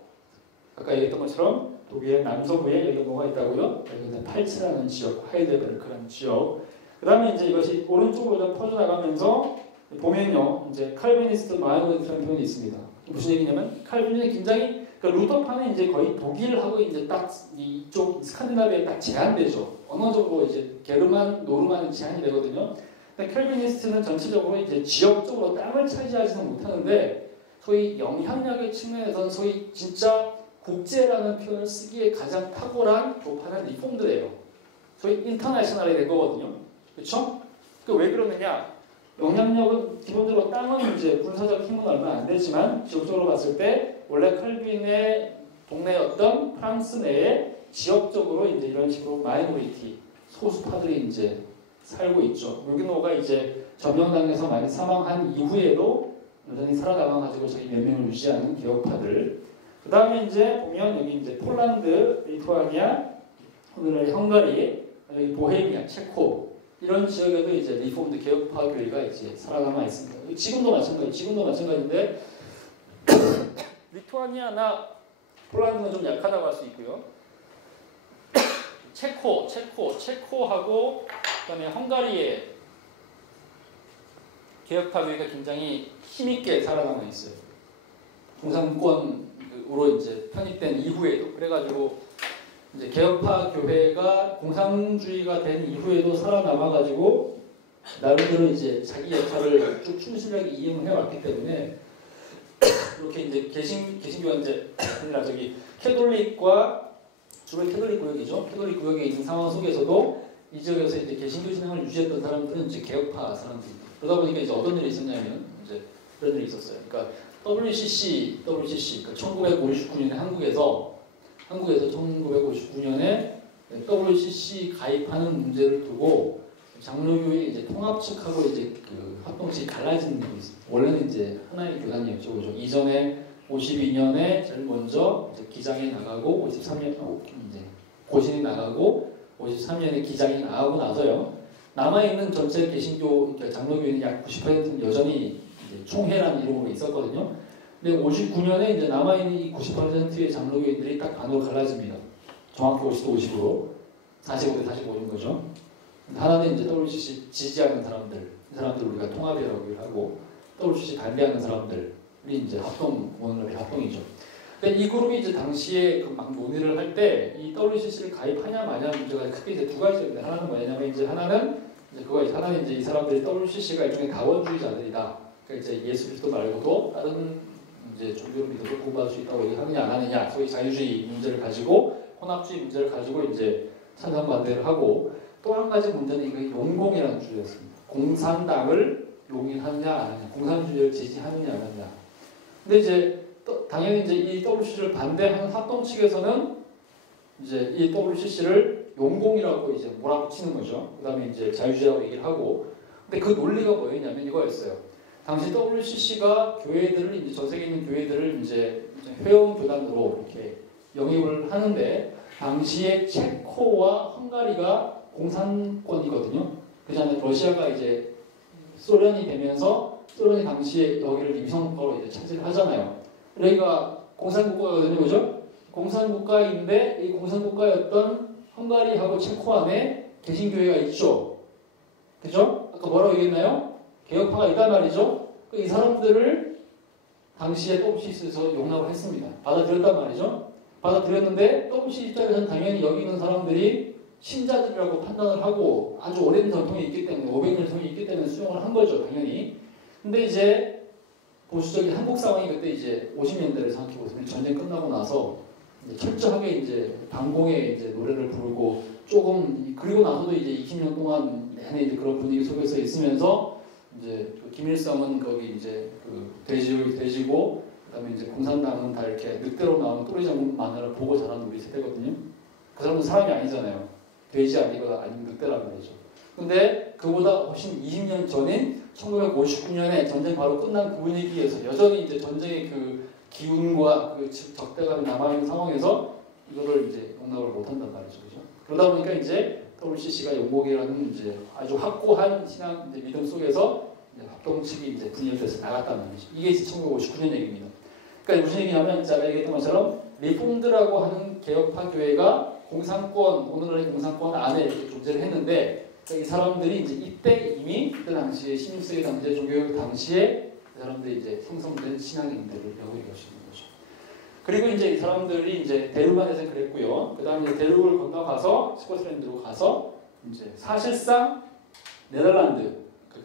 아까 얘기했던 것처럼 독일의 남서부에 여기가 뭐가 있다고요? 여기는 팔츠라는 지역, 하이델베르크라는 지역. 그 다음에 이제 이것이 오른쪽으로 퍼져나가면서 보면요, 이제 칼비니스트 마이너리티라는 표현이 있습니다. 무슨 얘기냐면 칼빈이 굉장히 그러니까 루터파는 이제 거의 독일하고 이제 딱 이쪽 스칸디나비아에 딱 제한되죠. 언어적으로 이제 게르만, 노르만은 제한이 되거든요. 근데 칼비니스트는 전체적으로 이제 지역적으로 땅을 차지하지는 못하는데 소위 영향력의 측면에서는 소위 진짜 국제라는 표현을 쓰기에 가장 탁월한 교파는 리폼드예요. 소위 인터내셔널이 된 거거든요. 그렇죠? 왜 그러느냐? 영향력은 기본적으로 땅은 이제 군사적 힘은 얼마 안 되지만 지역적으로 봤을 때 원래 칼빈의 동네였던 프랑스 내에 지역적으로 이제 이런 식으로 마이너리티 소수파들이 이제 살고 있죠. 유기노가 이제 점령당에서 많이 사망한 이후에도 여전히 살아남아가지고 자기 면명을 유지하는 개혁파들. 그 다음에 이제 보면 여기 이제 폴란드, 리투아니아, 오늘날 헝가리, 여기 보헤미아, 체코 이런 지역에도 이제 리폼드 개혁파 교회가 이제 살아남아 있습니다. 지금도 마찬가지인데 리투아니아나 폴란드는 좀 약하다고 할 수 있고요. 체코하고 그다음에 헝가리의 개혁파 교회가 굉장히 힘있게 살아남아 있어요. 공산권으로 이제 편입된 이후에도 그래가지고 이제 개혁파 교회가 공산주의가 된 이후에도 살아남아가지고 나름대로 이제 자기 역할을 쭉 충실하게 이행을 해왔기 때문에 이렇게 이제 개신교가 이제 아니라 저기 캐톨릭과 주로 캐톨릭 구역이죠. 캐톨릭 구역에 있는 상황 속에서도 이 지역에서 이제 개신교 신앙을 유지했던 사람들은 이제 개혁파 사람들입니다. 그러다 보니까 이제 어떤 일이 있었냐면 이제 그런 일이 있었어요. 그러니까 WCC, 그러니까 1959년에 한국에서 1959년에 WCC 가입하는 문제를 두고 장로교회 이제 통합 측하고 이제 그 합동 측이 갈라지는 일이 있습니다. 원래는 이제 하나의 교단이었죠, 그죠? 이전에 52년에 제일 먼저 이제 기장에 나가고 53년 이제 고신이 나가고 53년에 기장이 나가고 나서요. 남아 있는 전체 개신교 그러니까 장로교회는 약 90%는 여전히 이제 총회라는 이름으로 있었거든요. 근데 59년에 이제 남아 있는 이 90%의 장로교인들이 딱 반으로 갈라집니다. 정확히 50대 50으로 45대 45인 거죠. 하나는 이제 WCC 지지하는 사람들, 이 사람들 우리가 통합이라고 하고 WCC 반대하는 사람들이 이제 오늘날의 합동이죠. 근데 이 그룹이 이제 당시에 그 막 논의를 할 때 이 WCC를 가입하냐 마냐 문제가 크게 이제 두 가지입니다. 하나는 뭐냐면 이제 하나는 이제 이 사람들이 WCC가 일종의 다원주의자들이다. 그러니까 이제 예수 그리스도 말고도 다른 이제 종교를 믿어도 구원받을 수 있다고 얘기하느냐 안 하느냐, 소위 자유주의 문제를 가지고 혼합주의 문제를 가지고 이제 찬성 반대를 하고 또 한 가지 문제는 이게 용공이라는 주제였습니다. 공산당을 용인하느냐 안 하느냐, 공산주의를 지지하느냐 안 하느냐. 근데 이제 당연히 이제 이 WCC를 반대하는 합동 측에서는 이제 이 WCC를 용공이라고 이제 몰아붙이는 거죠. 그다음에 이제 자유주의라고 얘기를 하고. 근데 그 논리가 뭐였냐면 이거였어요. 당시 WCC가 교회들을 이제 전 세계에 있는 교회들을 이제 회원 교단으로 이렇게 영입을 하는데 당시에 체코와 헝가리가 공산권이거든요. 그다음에 러시아가 이제 소련이 되면서 소련이 당시에 여기를 위성국가로 이제 차지를 하잖아요. 여기가 공산국가거든요, 그죠? 공산국가인데 이 공산국가였던 헝가리하고 체코 안에 개신교회가 있죠. 그죠? 아까 뭐라고 얘기했나요? 개혁파가 있단 말이죠. 이 사람들을 당시에 WCC에서 용납을 했습니다. 받아들였단 말이죠. 받아들였는데 WCC 입장에서는 당연히 여기 있는 사람들이 신자들이라고 판단을 하고 아주 오랜 전통이 있기 때문에 500년 전통이 있기 때문에 수용을 한 거죠, 당연히. 근데 이제 보수적인 한국 상황이 그때 이제 50년대를 생각해보세요. 전쟁 끝나고 나서 이제 철저하게 이제 반공의 이제 노래를 부르고 조금 그리고 나서도 이제 20년 동안 내내 이제 그런 분위기 속에서 있으면서 이제 김일성은 거기 이제 그 돼지고 그다음에 이제 공산당은 다 이렇게 늑대로 나오는 또래 장군만을 보고 자란 우리 세대거든요. 그 사람은 사람이 아니잖아요. 돼지 아니거나 아니면 늑대란 말이죠. 근데 그보다 훨씬 20년 전인 1959년에 전쟁 바로 끝난 그 분위기에서 여전히 이제 전쟁의 그 기운과 그 적대감이 남아있는 상황에서 이거를 이제 용납을 못한단 말이죠, 그죠? 그러다 보니까 이제 WCC가 용복이라는 이제 아주 확고한 신앙 이제 믿음 속에서 이제 합동 측이 이제 분열돼서 나갔단 말이죠. 이게 이제 1959년 얘기입니다. 그러니까 무슨 얘기냐면 제가 얘기했던 것처럼 리폼드라고 하는 개혁파 교회가 공산권, 오늘날의 공산권 안에 이렇게 존재를 했는데 이 사람들이 이제 이때 이미 그때 당시에 16세기 당시에 종교개혁 당시에 그 사람들이 이제 형성된 신앙인들을 배우고 계시는 거죠. 그리고 이제 이 사람들이 이제 대륙안에서 그랬고요. 그 다음에 대륙을 건너가서 스코틀랜드로 가서 이제 사실상 네덜란드,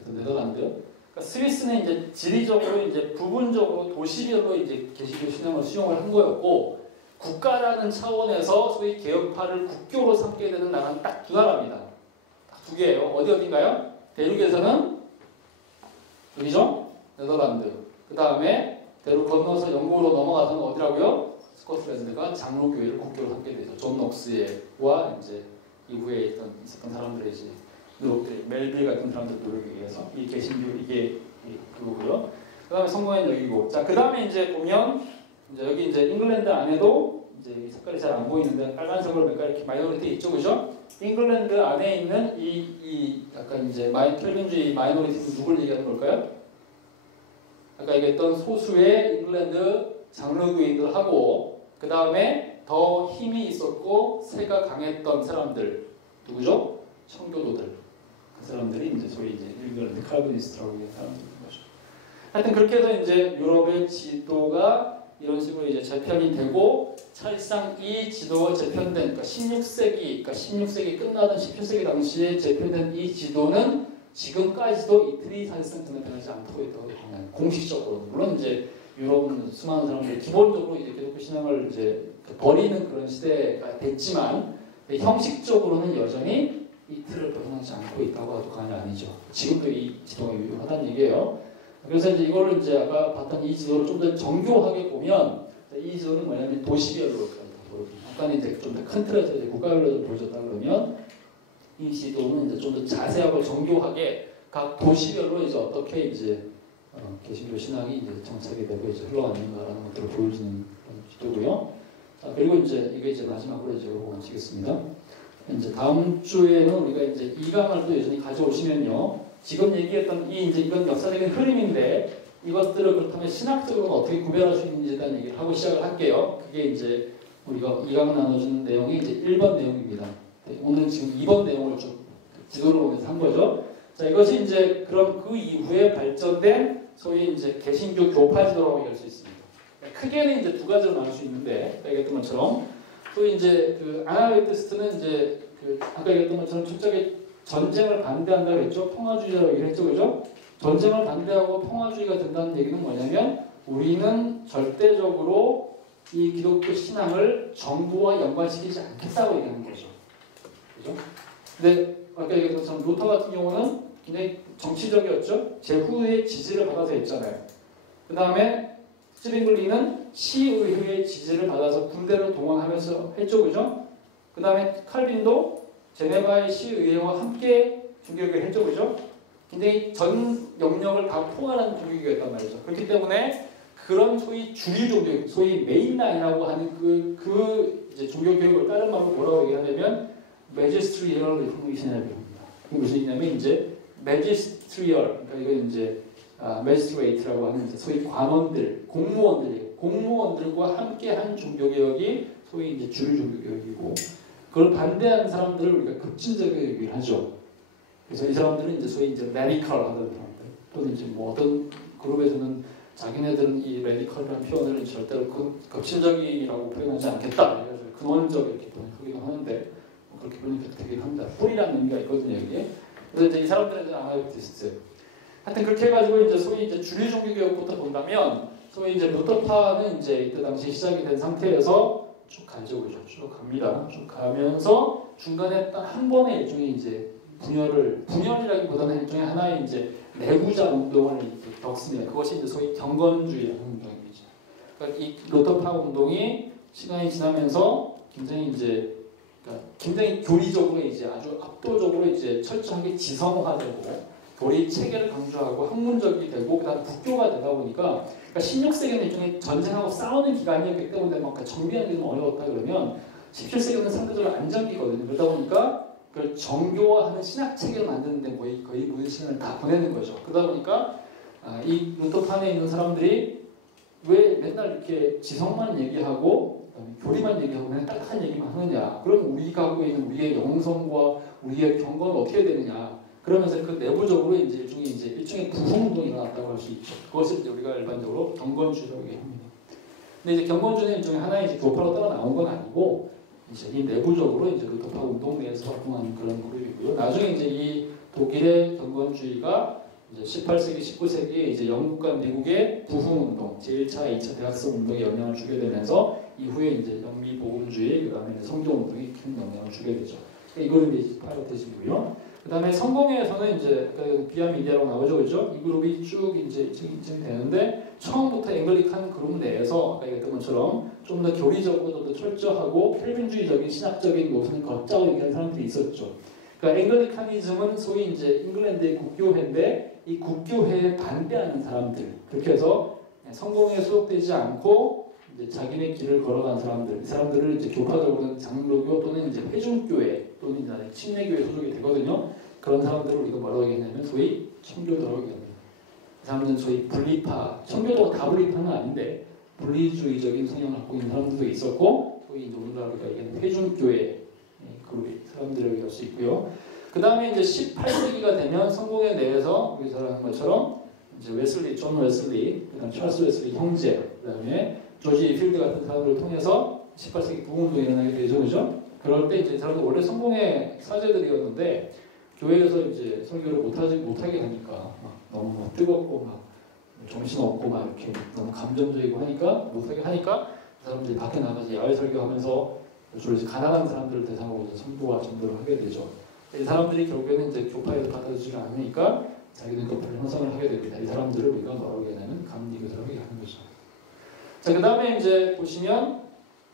그러니까 스위스는 이제 지리적으로 이제 부분적으로 도시별로 이제 개신교 신앙을 수용을 한 거였고 국가라는 차원에서 소위 개혁파를 국교로 삼게 되는 나라는 딱 두 나라입니다. 딱 두 개예요. 어딘가요? 대륙에서는 여기죠? 네덜란드. 그 다음에 대륙 건너서 영국으로 넘어가서는 어디라고요? 스코틀랜드가 장로교회를 국교로 삼게 되죠. 존 녹스와 이제 이후에 있었던 사람들의 이제 멜빌 같은 사람들 노력에 의해서 이 개신교 이게 그거고요. 그 다음에 성공은 여기고. 자, 그 다음에 이제 보면 이제 여기 이제 잉글랜드 안에도 이제 색깔이 잘 안 보이는데 빨간색으로 몇 가지 이렇게 마이너리티 있죠, 그죠? 잉글랜드 안에 있는 이 약간 이제 켈빈주의 마이너리티는 누굴 얘기하는 걸까요? 아까 얘기했던 소수의 잉글랜드 장로교인들하고 그 다음에 더 힘이 있었고 세가 강했던 사람들 누구죠? 청교도들. 그 사람들이 이제 소위 이제 잉글랜드 칼비니스트라고 얘기하는 사람들인 거죠. 하여튼 그렇게 해서 이제 유럽의 지도가 이런 식으로 이제 재편이 되고 사실상 이 지도가 재편된 그러니까 16세기 끝나던 17세기 당시에 재편된 이 지도는 지금까지도 이틀이 사실상 변하지 않고 있다고 보면 공식적으로 물론 이제 유럽은 수많은 사람들이 기본적으로 이제 기독교 신앙을 이제 버리는 그런 시대가 됐지만 형식적으로는 여전히 이틀을 벗어나지 않고 있다고 해도 과언이 아니죠. 지금도 이 지도가 유효하다는 얘기예요. 그래서 이제 이거를 이제 아까 봤던 이 지도를 좀 더 정교하게 보면 이 지도는 뭐냐면 도시별로 아까 이제 좀 더 큰 틀에서 이제 국가별로 좀 보여줬다 그러면 이 지도는 이제 좀 더 자세하고 정교하게 각 도시별로 이제 어떻게 이제 개신교 신앙이 이제 정착이 되고 이제 흘러가는가라는 것들을 보여주는 지도고요. 자, 그리고 이제 이게 이제 마지막으로 이제 마치겠습니다. 이제 다음 주에는 우리가 이제 2강을 또 여전히 가져오시면요. 지금 얘기했던 이건 역사적인 흐름인데 이것들을 그렇다면 신학적으로 어떻게 구별할 수 있는지에 대한 얘기를 하고 시작을 할게요. 그게 이제 우리가 2강 나눠주는 내용이 이제 1번 내용입니다. 오늘 지금 2번 내용을 좀 지도를 보면서 한 거죠. 자, 이것이 이제 그럼 그 이후에 발전된 소위 이제 개신교 교파 지도라고 얘기할 수 있습니다. 크게는 이제 두 가지로 나눌 수 있는데 얘기했던 것처럼 소위 이제 그 아나베티스트는 이제 그 아까 얘기했던 것처럼 초창에 전쟁을 반대한다고 했죠. 평화주의자라고 얘기를 했죠. 그죠? 전쟁을 반대하고 평화주의가 된다는 얘기는 뭐냐면 우리는 절대적으로 이 기독교 신앙을 정부와 연관시키지 않겠다고 얘기하는 거죠. 그죠? 근데 아까 얘기했던 것처럼 루터 같은 경우는 굉장히 정치적이었죠. 제후의 지지를 받아서 했잖아요. 그 다음에 스티븐글리는 시의회의 지지를 받아서 군대를 동원하면서 했죠. 그죠? 그 다음에 칼빈도 제네바의 시의회와 함께 종교개혁을 했죠. 그죠? 굉장히 전 영역을 다 포괄하는 종교개혁이었단 말이죠. 그렇기 때문에 그런 소위 주류 종교, 소위 메인라인이라고 하는 그 이제 종교개혁을 다른 말로 뭐라고 얘기하냐면 매지스트리얼 리포메이션이라고 합니다. 그게 무슨 얘기냐면 이제 매지스트리얼, 그러니까 이건 이제 매지스트레이트라고 하는 이제 소위 관원들, 공무원들과 함께한 종교개혁이 소위 이제 주류 종교개혁이고 그걸 반대하는 사람들을 우리가 급진적이라고 얘기를 하죠. 그래서 이 사람들은 이제 소위 이제 레디컬 하던 사람들 또는 이제 뭐 어떤 그룹에서는 자기네들은 이 레디컬이라는 표현을 절대로 급진적이라고 표현하지 않겠다. 그래서 근원적 이렇게 표현하기도 하는데 뭐 그렇게 표현되긴 합니다. 뿌리라는 의미가 있거든요, 여기에. 그래서 이제 이 사람들은 이제 아나베티스트. 하여튼 그렇게 해가지고 이제 소위 이제 주류 종교개혁부터 본다면 소위 이제 루터파는 이제 이때 당시 시작이 된 상태에서 쭉 가죠, 그죠? 쭉 갑니다. 쭉 가면서 중간에 딱 한 번의 일종의 이제 분열이라기보다는 일종의 하나의 이제 내부자 운동을 겪습니다. 그것이 이제 소위 경건주의라는 운동이죠. 그러니까 이 루터파 운동이 시간이 지나면서 굉장히 이제 그러니까 굉장히 교리적으로 이제 아주 압도적으로 이제 철저하게 지성화되고 교리 체계를 강조하고 학문적이 되고 그다음 국교가 되다 보니까 그러니까 16세기는 일종의 전쟁하고 싸우는 기간이었기 때문에 막 정비하는 게 좀 어려웠다 그러면 17세기는 상대적으로 안정기거든요. 그러다 보니까 그걸 정교화하는 신학 체계를 만드는데 거의 모든 시간을 다 보내는 거죠. 그러다 보니까 이 루터판에 있는 사람들이 왜 맨날 이렇게 지성만 얘기하고 교리만 얘기하고 그냥 딱딱한 얘기만 하느냐. 그럼 우리가 하고 있는 우리의 영성과 우리의 경건은 어떻게 되느냐. 그러면서 그 내부적으로 이제 일종의 부흥운동이 일어났다고 할 수 있죠. 그것을 이제 우리가 일반적으로 경건주의라고 얘기합니다. 근데 이제 경건주의는 일종의 하나의 이제 교파로 따라 나온 건 아니고 이제 이 내부적으로 이제 루터파 운동 내에서 활동하는 그런 그룹이고요. 나중에 이제 이 독일의 경건주의가 이제 18세기, 19세기에 이제 영국과 미국의 부흥운동, 제1차, 2차 대학성 운동에 영향을 주게 되면서 이후에 이제 영미복음주의, 그 다음에 성경운동이 큰 영향을 주게 되죠. 이거는 이제 파이어티즘이고요. 그 다음에 성공회에서는 이제 비아미디아라고 나오죠, 그죠? 이 그룹이 쭉 이제 되는데 처음부터 앵글리칸 그룹 내에서 아까 얘기했던 것처럼 좀 더 교리적으로 좀 더 철저하고 켈빈주의적인 신학적인 노선을 걷자고 얘기하는 사람들이 있었죠. 그러니까 앵글리카니즘은 소위 이제 잉글랜드의 국교회인데 이 국교회에 반대하는 사람들, 그렇게 해서 성공회에 소속되지 않고 이제 자기네 길을 걸어간 사람들, 이 사람들을 이제 교파적으로는 장로교 또는 이제 회중교회 또는 이제 침례교회 소속이 되거든요. 그런 사람들을 우리가 뭐라고 얘기하냐면 소위 청교도라고 얘기합니다. 이 사람들은 소위 분리파, 청교도가 다 분리파는 아닌데 분리주의적인 성향을 갖고 있는 사람들도 있었고, 소위 이제 우리가 얘기하는 회중교회 그룹의 사람들을 얘기할 수 있고요. 그 다음에 이제 18세기가 되면 성공회 내에서 우리가 잘 아는 것처럼 이제 웨슬리, 존 웨슬리, 그다음 찰스 웨슬리 형제, 그다음에 조지 필드 같은 사람들을 통해서 18세기 부흥운동이 일어나게 되죠, 그죠? 그럴 때 이제 사람들 원래 성공회 사제들이었는데 교회에서 이제 설교를 못하게 하니까 막 너무 막 뜨겁고 막 정신없고 막 이렇게 너무 감정적이고 하니까 못하게 하니까 사람들이 밖에 나가서 야외 설교하면서 주로 이제 가난한 사람들을 대상으로 선도와 전도를 하게 되죠. 이 사람들이 결국에는 이제 교파에서 받아주지 않으니까 자기는 교파를 형성을 하게 됩니다. 이 사람들을 우리가 뭐라고 얘기하냐면 감리교사라고 얘기하는 거죠. 자, 그 다음에 이제 보시면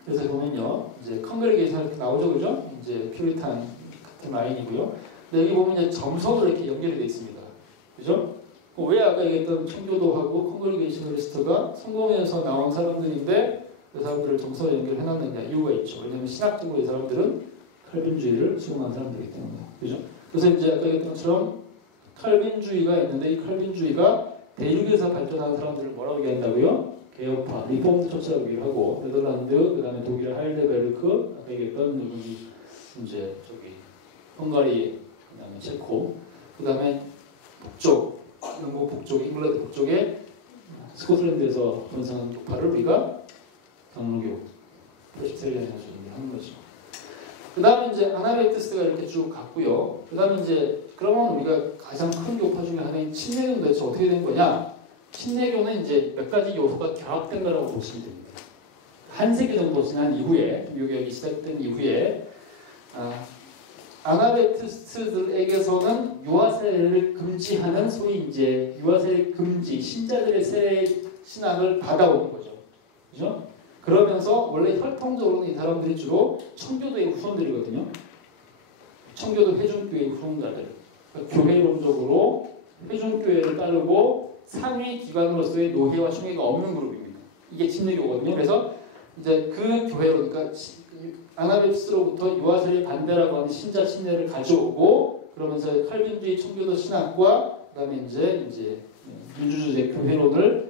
그래서 보면요, 이제 컨그리게이션 이렇게 나오죠, 그죠? 이제 퓨리탄 같은 라인이고요. 근데 여기 보면 이제 점선으로 이렇게 연결이 되어 있습니다, 그죠? 왜 아까 얘기했던 청교도하고 컨그리게이셔널리스트가 성공회에서 나온 사람들인데 그 사람들을 점선으로 연결해놨느냐 이유가 있죠. 왜냐하면 신학적으로 이 사람들은 칼빈주의를 수용한 사람들이기 때문에, 그죠? 그래서 이제 아까 얘기했던 것처럼 칼빈주의가 있는데 이 칼빈주의가 대륙에서 발전한 사람들을 뭐라고 얘기한다고요? 개혁파, 리폼드 처치라고 얘기를 하고 네덜란드, 그 다음에 독일의 하일데베르크, 아까 얘기했던 이제 저기 헝가리, 그 다음에 체코, 그 다음에 북쪽, 영국 북쪽, 잉글랜드 북쪽에 스코틀랜드에서 번성한 교파를 우리가 장로교, 프레스비테리안이라고 하는 거죠. 그 다음에 이제 아나베이티스트가 이렇게 쭉 갔고요. 그 다음에 이제 그러면 우리가 가장 큰 교파 중에 하나인 침례교는 도대체 어떻게 된 거냐? 침례교는 이제 몇 가지 요소가 결합된 거라고 보시면 됩니다. 한 세기 정도 지난 이후에, 유교역이 시작된 이후에 아나베이티스트들에게서는 유아세례를 금지하는 소위 이제 유아세례 금지, 신자들의 세례 신앙을 받아오는 거죠. 그죠? 그러면서 원래 혈통적으로는 이 사람들이 주로 청교도의 후손들이거든요. 청교도 회중교회의 후손자들. 그러니까 교회론적으로 회중교회를 따르고 상위 기관으로서의 노예와 총회가 없는 그룹입니다. 이게 침례교거든요. 그래서 이제 그 교회로, 그러니까 아나베이티스로부터 유아세례 반대라고 하는 신자 침례를 가져오고 그러면서 칼빈주의 청교도 신학과 그다음에 이제 민주주의 교회론을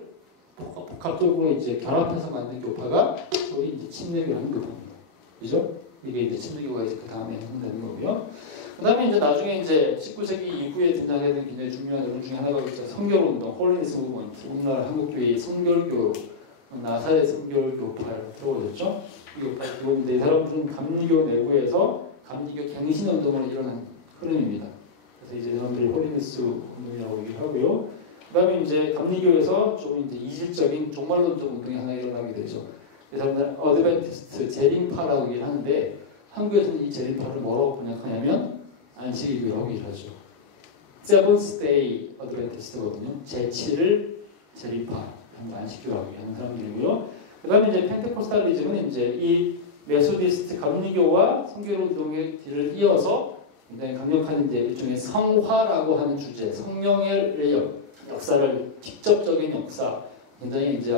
복합적으로 이제 결합해서 만든 교파가 소위 이제 침례교라는 교파입니다. 그죠? 이게 이제 침례교가 이제 그 다음에 형성되는 거고요. 그 다음에 이제 나중에 이제 19세기 이후에 등장하는 굉장히 중요한 내용 중에 하나가 있죠. 성결운동, 홀리니스 무브먼트. 우리나라 한국교회의 성결교, 나사렛 성결교파를 들어오셨죠? 이 교파의 기본인데 이 사람들은 감리교 내부에서 감리교 갱신운동을 일어난 흐름입니다. 그래서 이제 사람들이 홀리니스 운동이라고 얘기를 하고요. 그 다음에 이제 감리교에서 좀 이제 이질적인 종말론적 운동이 하나 일어나게 되죠. 이 사람들은 어드벤티스트, 재림파라고 얘기를 하는데 한국에서는 이 재림파를 뭐라고 번역하냐면 안식일교라고 얘기를 하죠. 세븐스 데이 어드벤티스트거든요. 제7일 재림파, 안식교라고 얘기하는 사람들이고요. 그 다음에 이제 펜테코스탈리즘은 이제 이 메소디스트 감리교와 성결운동의 뒤를 이어서 굉장히 강력한 이제 일종의 성화라고 하는 주제, 성령의 역사를 직접적인 역사, 굉장히 이제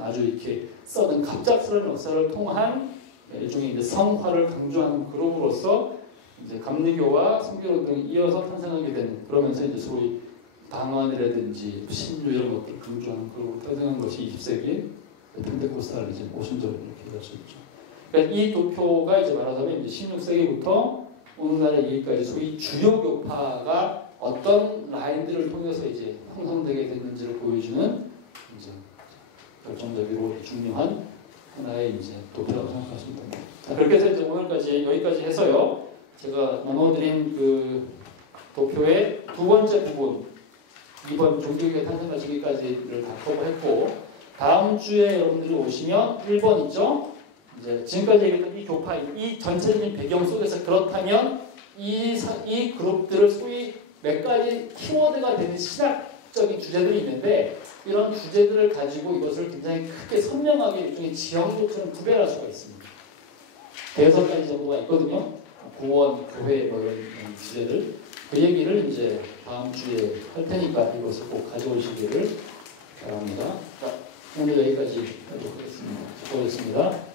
아주 이렇게 썩은 갑작스러운 역사를 통한 일종의 이제 성화를 강조하는 그룹으로서 이제 감리교와 성결운동이 이어서 탄생하게 된, 그러면서 이제 소위 방언이라든지 신유 이런 것들을 강조하는 그룹으로 탄생한 것이 20세기 펜테코스탈리즘 오순절 이렇게 될 수 있죠. 그러니까 이 도표가 이제 말하자면 이제 16세기부터 오늘날에 이기까지 소위 주요 교파가 어떤 라인들을 통해서 이제 형성되게 됐는지를 보여주는 이제 결정적이고 중요한 하나의 이제 도표라고 생각하시면 됩니다. 자, 그렇게 해서 이제 오늘까지 여기까지 해서요. 제가 나눠드린 그 도표의 두 번째 부분, 이번 종교개혁 탄생까지를 다 커버했고, 다음 주에 여러분들이 오시면 1번 있죠. 이제 지금까지 얘기했던 이 교파, 이 전체적인 배경 속에서 그렇다면 이 그룹들을 소위 몇 가지 키워드가 되는 신학적인 주제들이 있는데, 이런 주제들을 가지고 이것을 굉장히 크게 선명하게 일종의 지형도처럼 구별할 수가 있습니다. 5가지 정도가 있거든요. 구원, 교회 뭐 이런 주제들. 그 얘기를 이제 다음 주에 할 테니까 이것을 꼭 가져오시기를 바랍니다. 자, 오늘 여기까지 하도록 하겠습니다. 수고하셨습니다.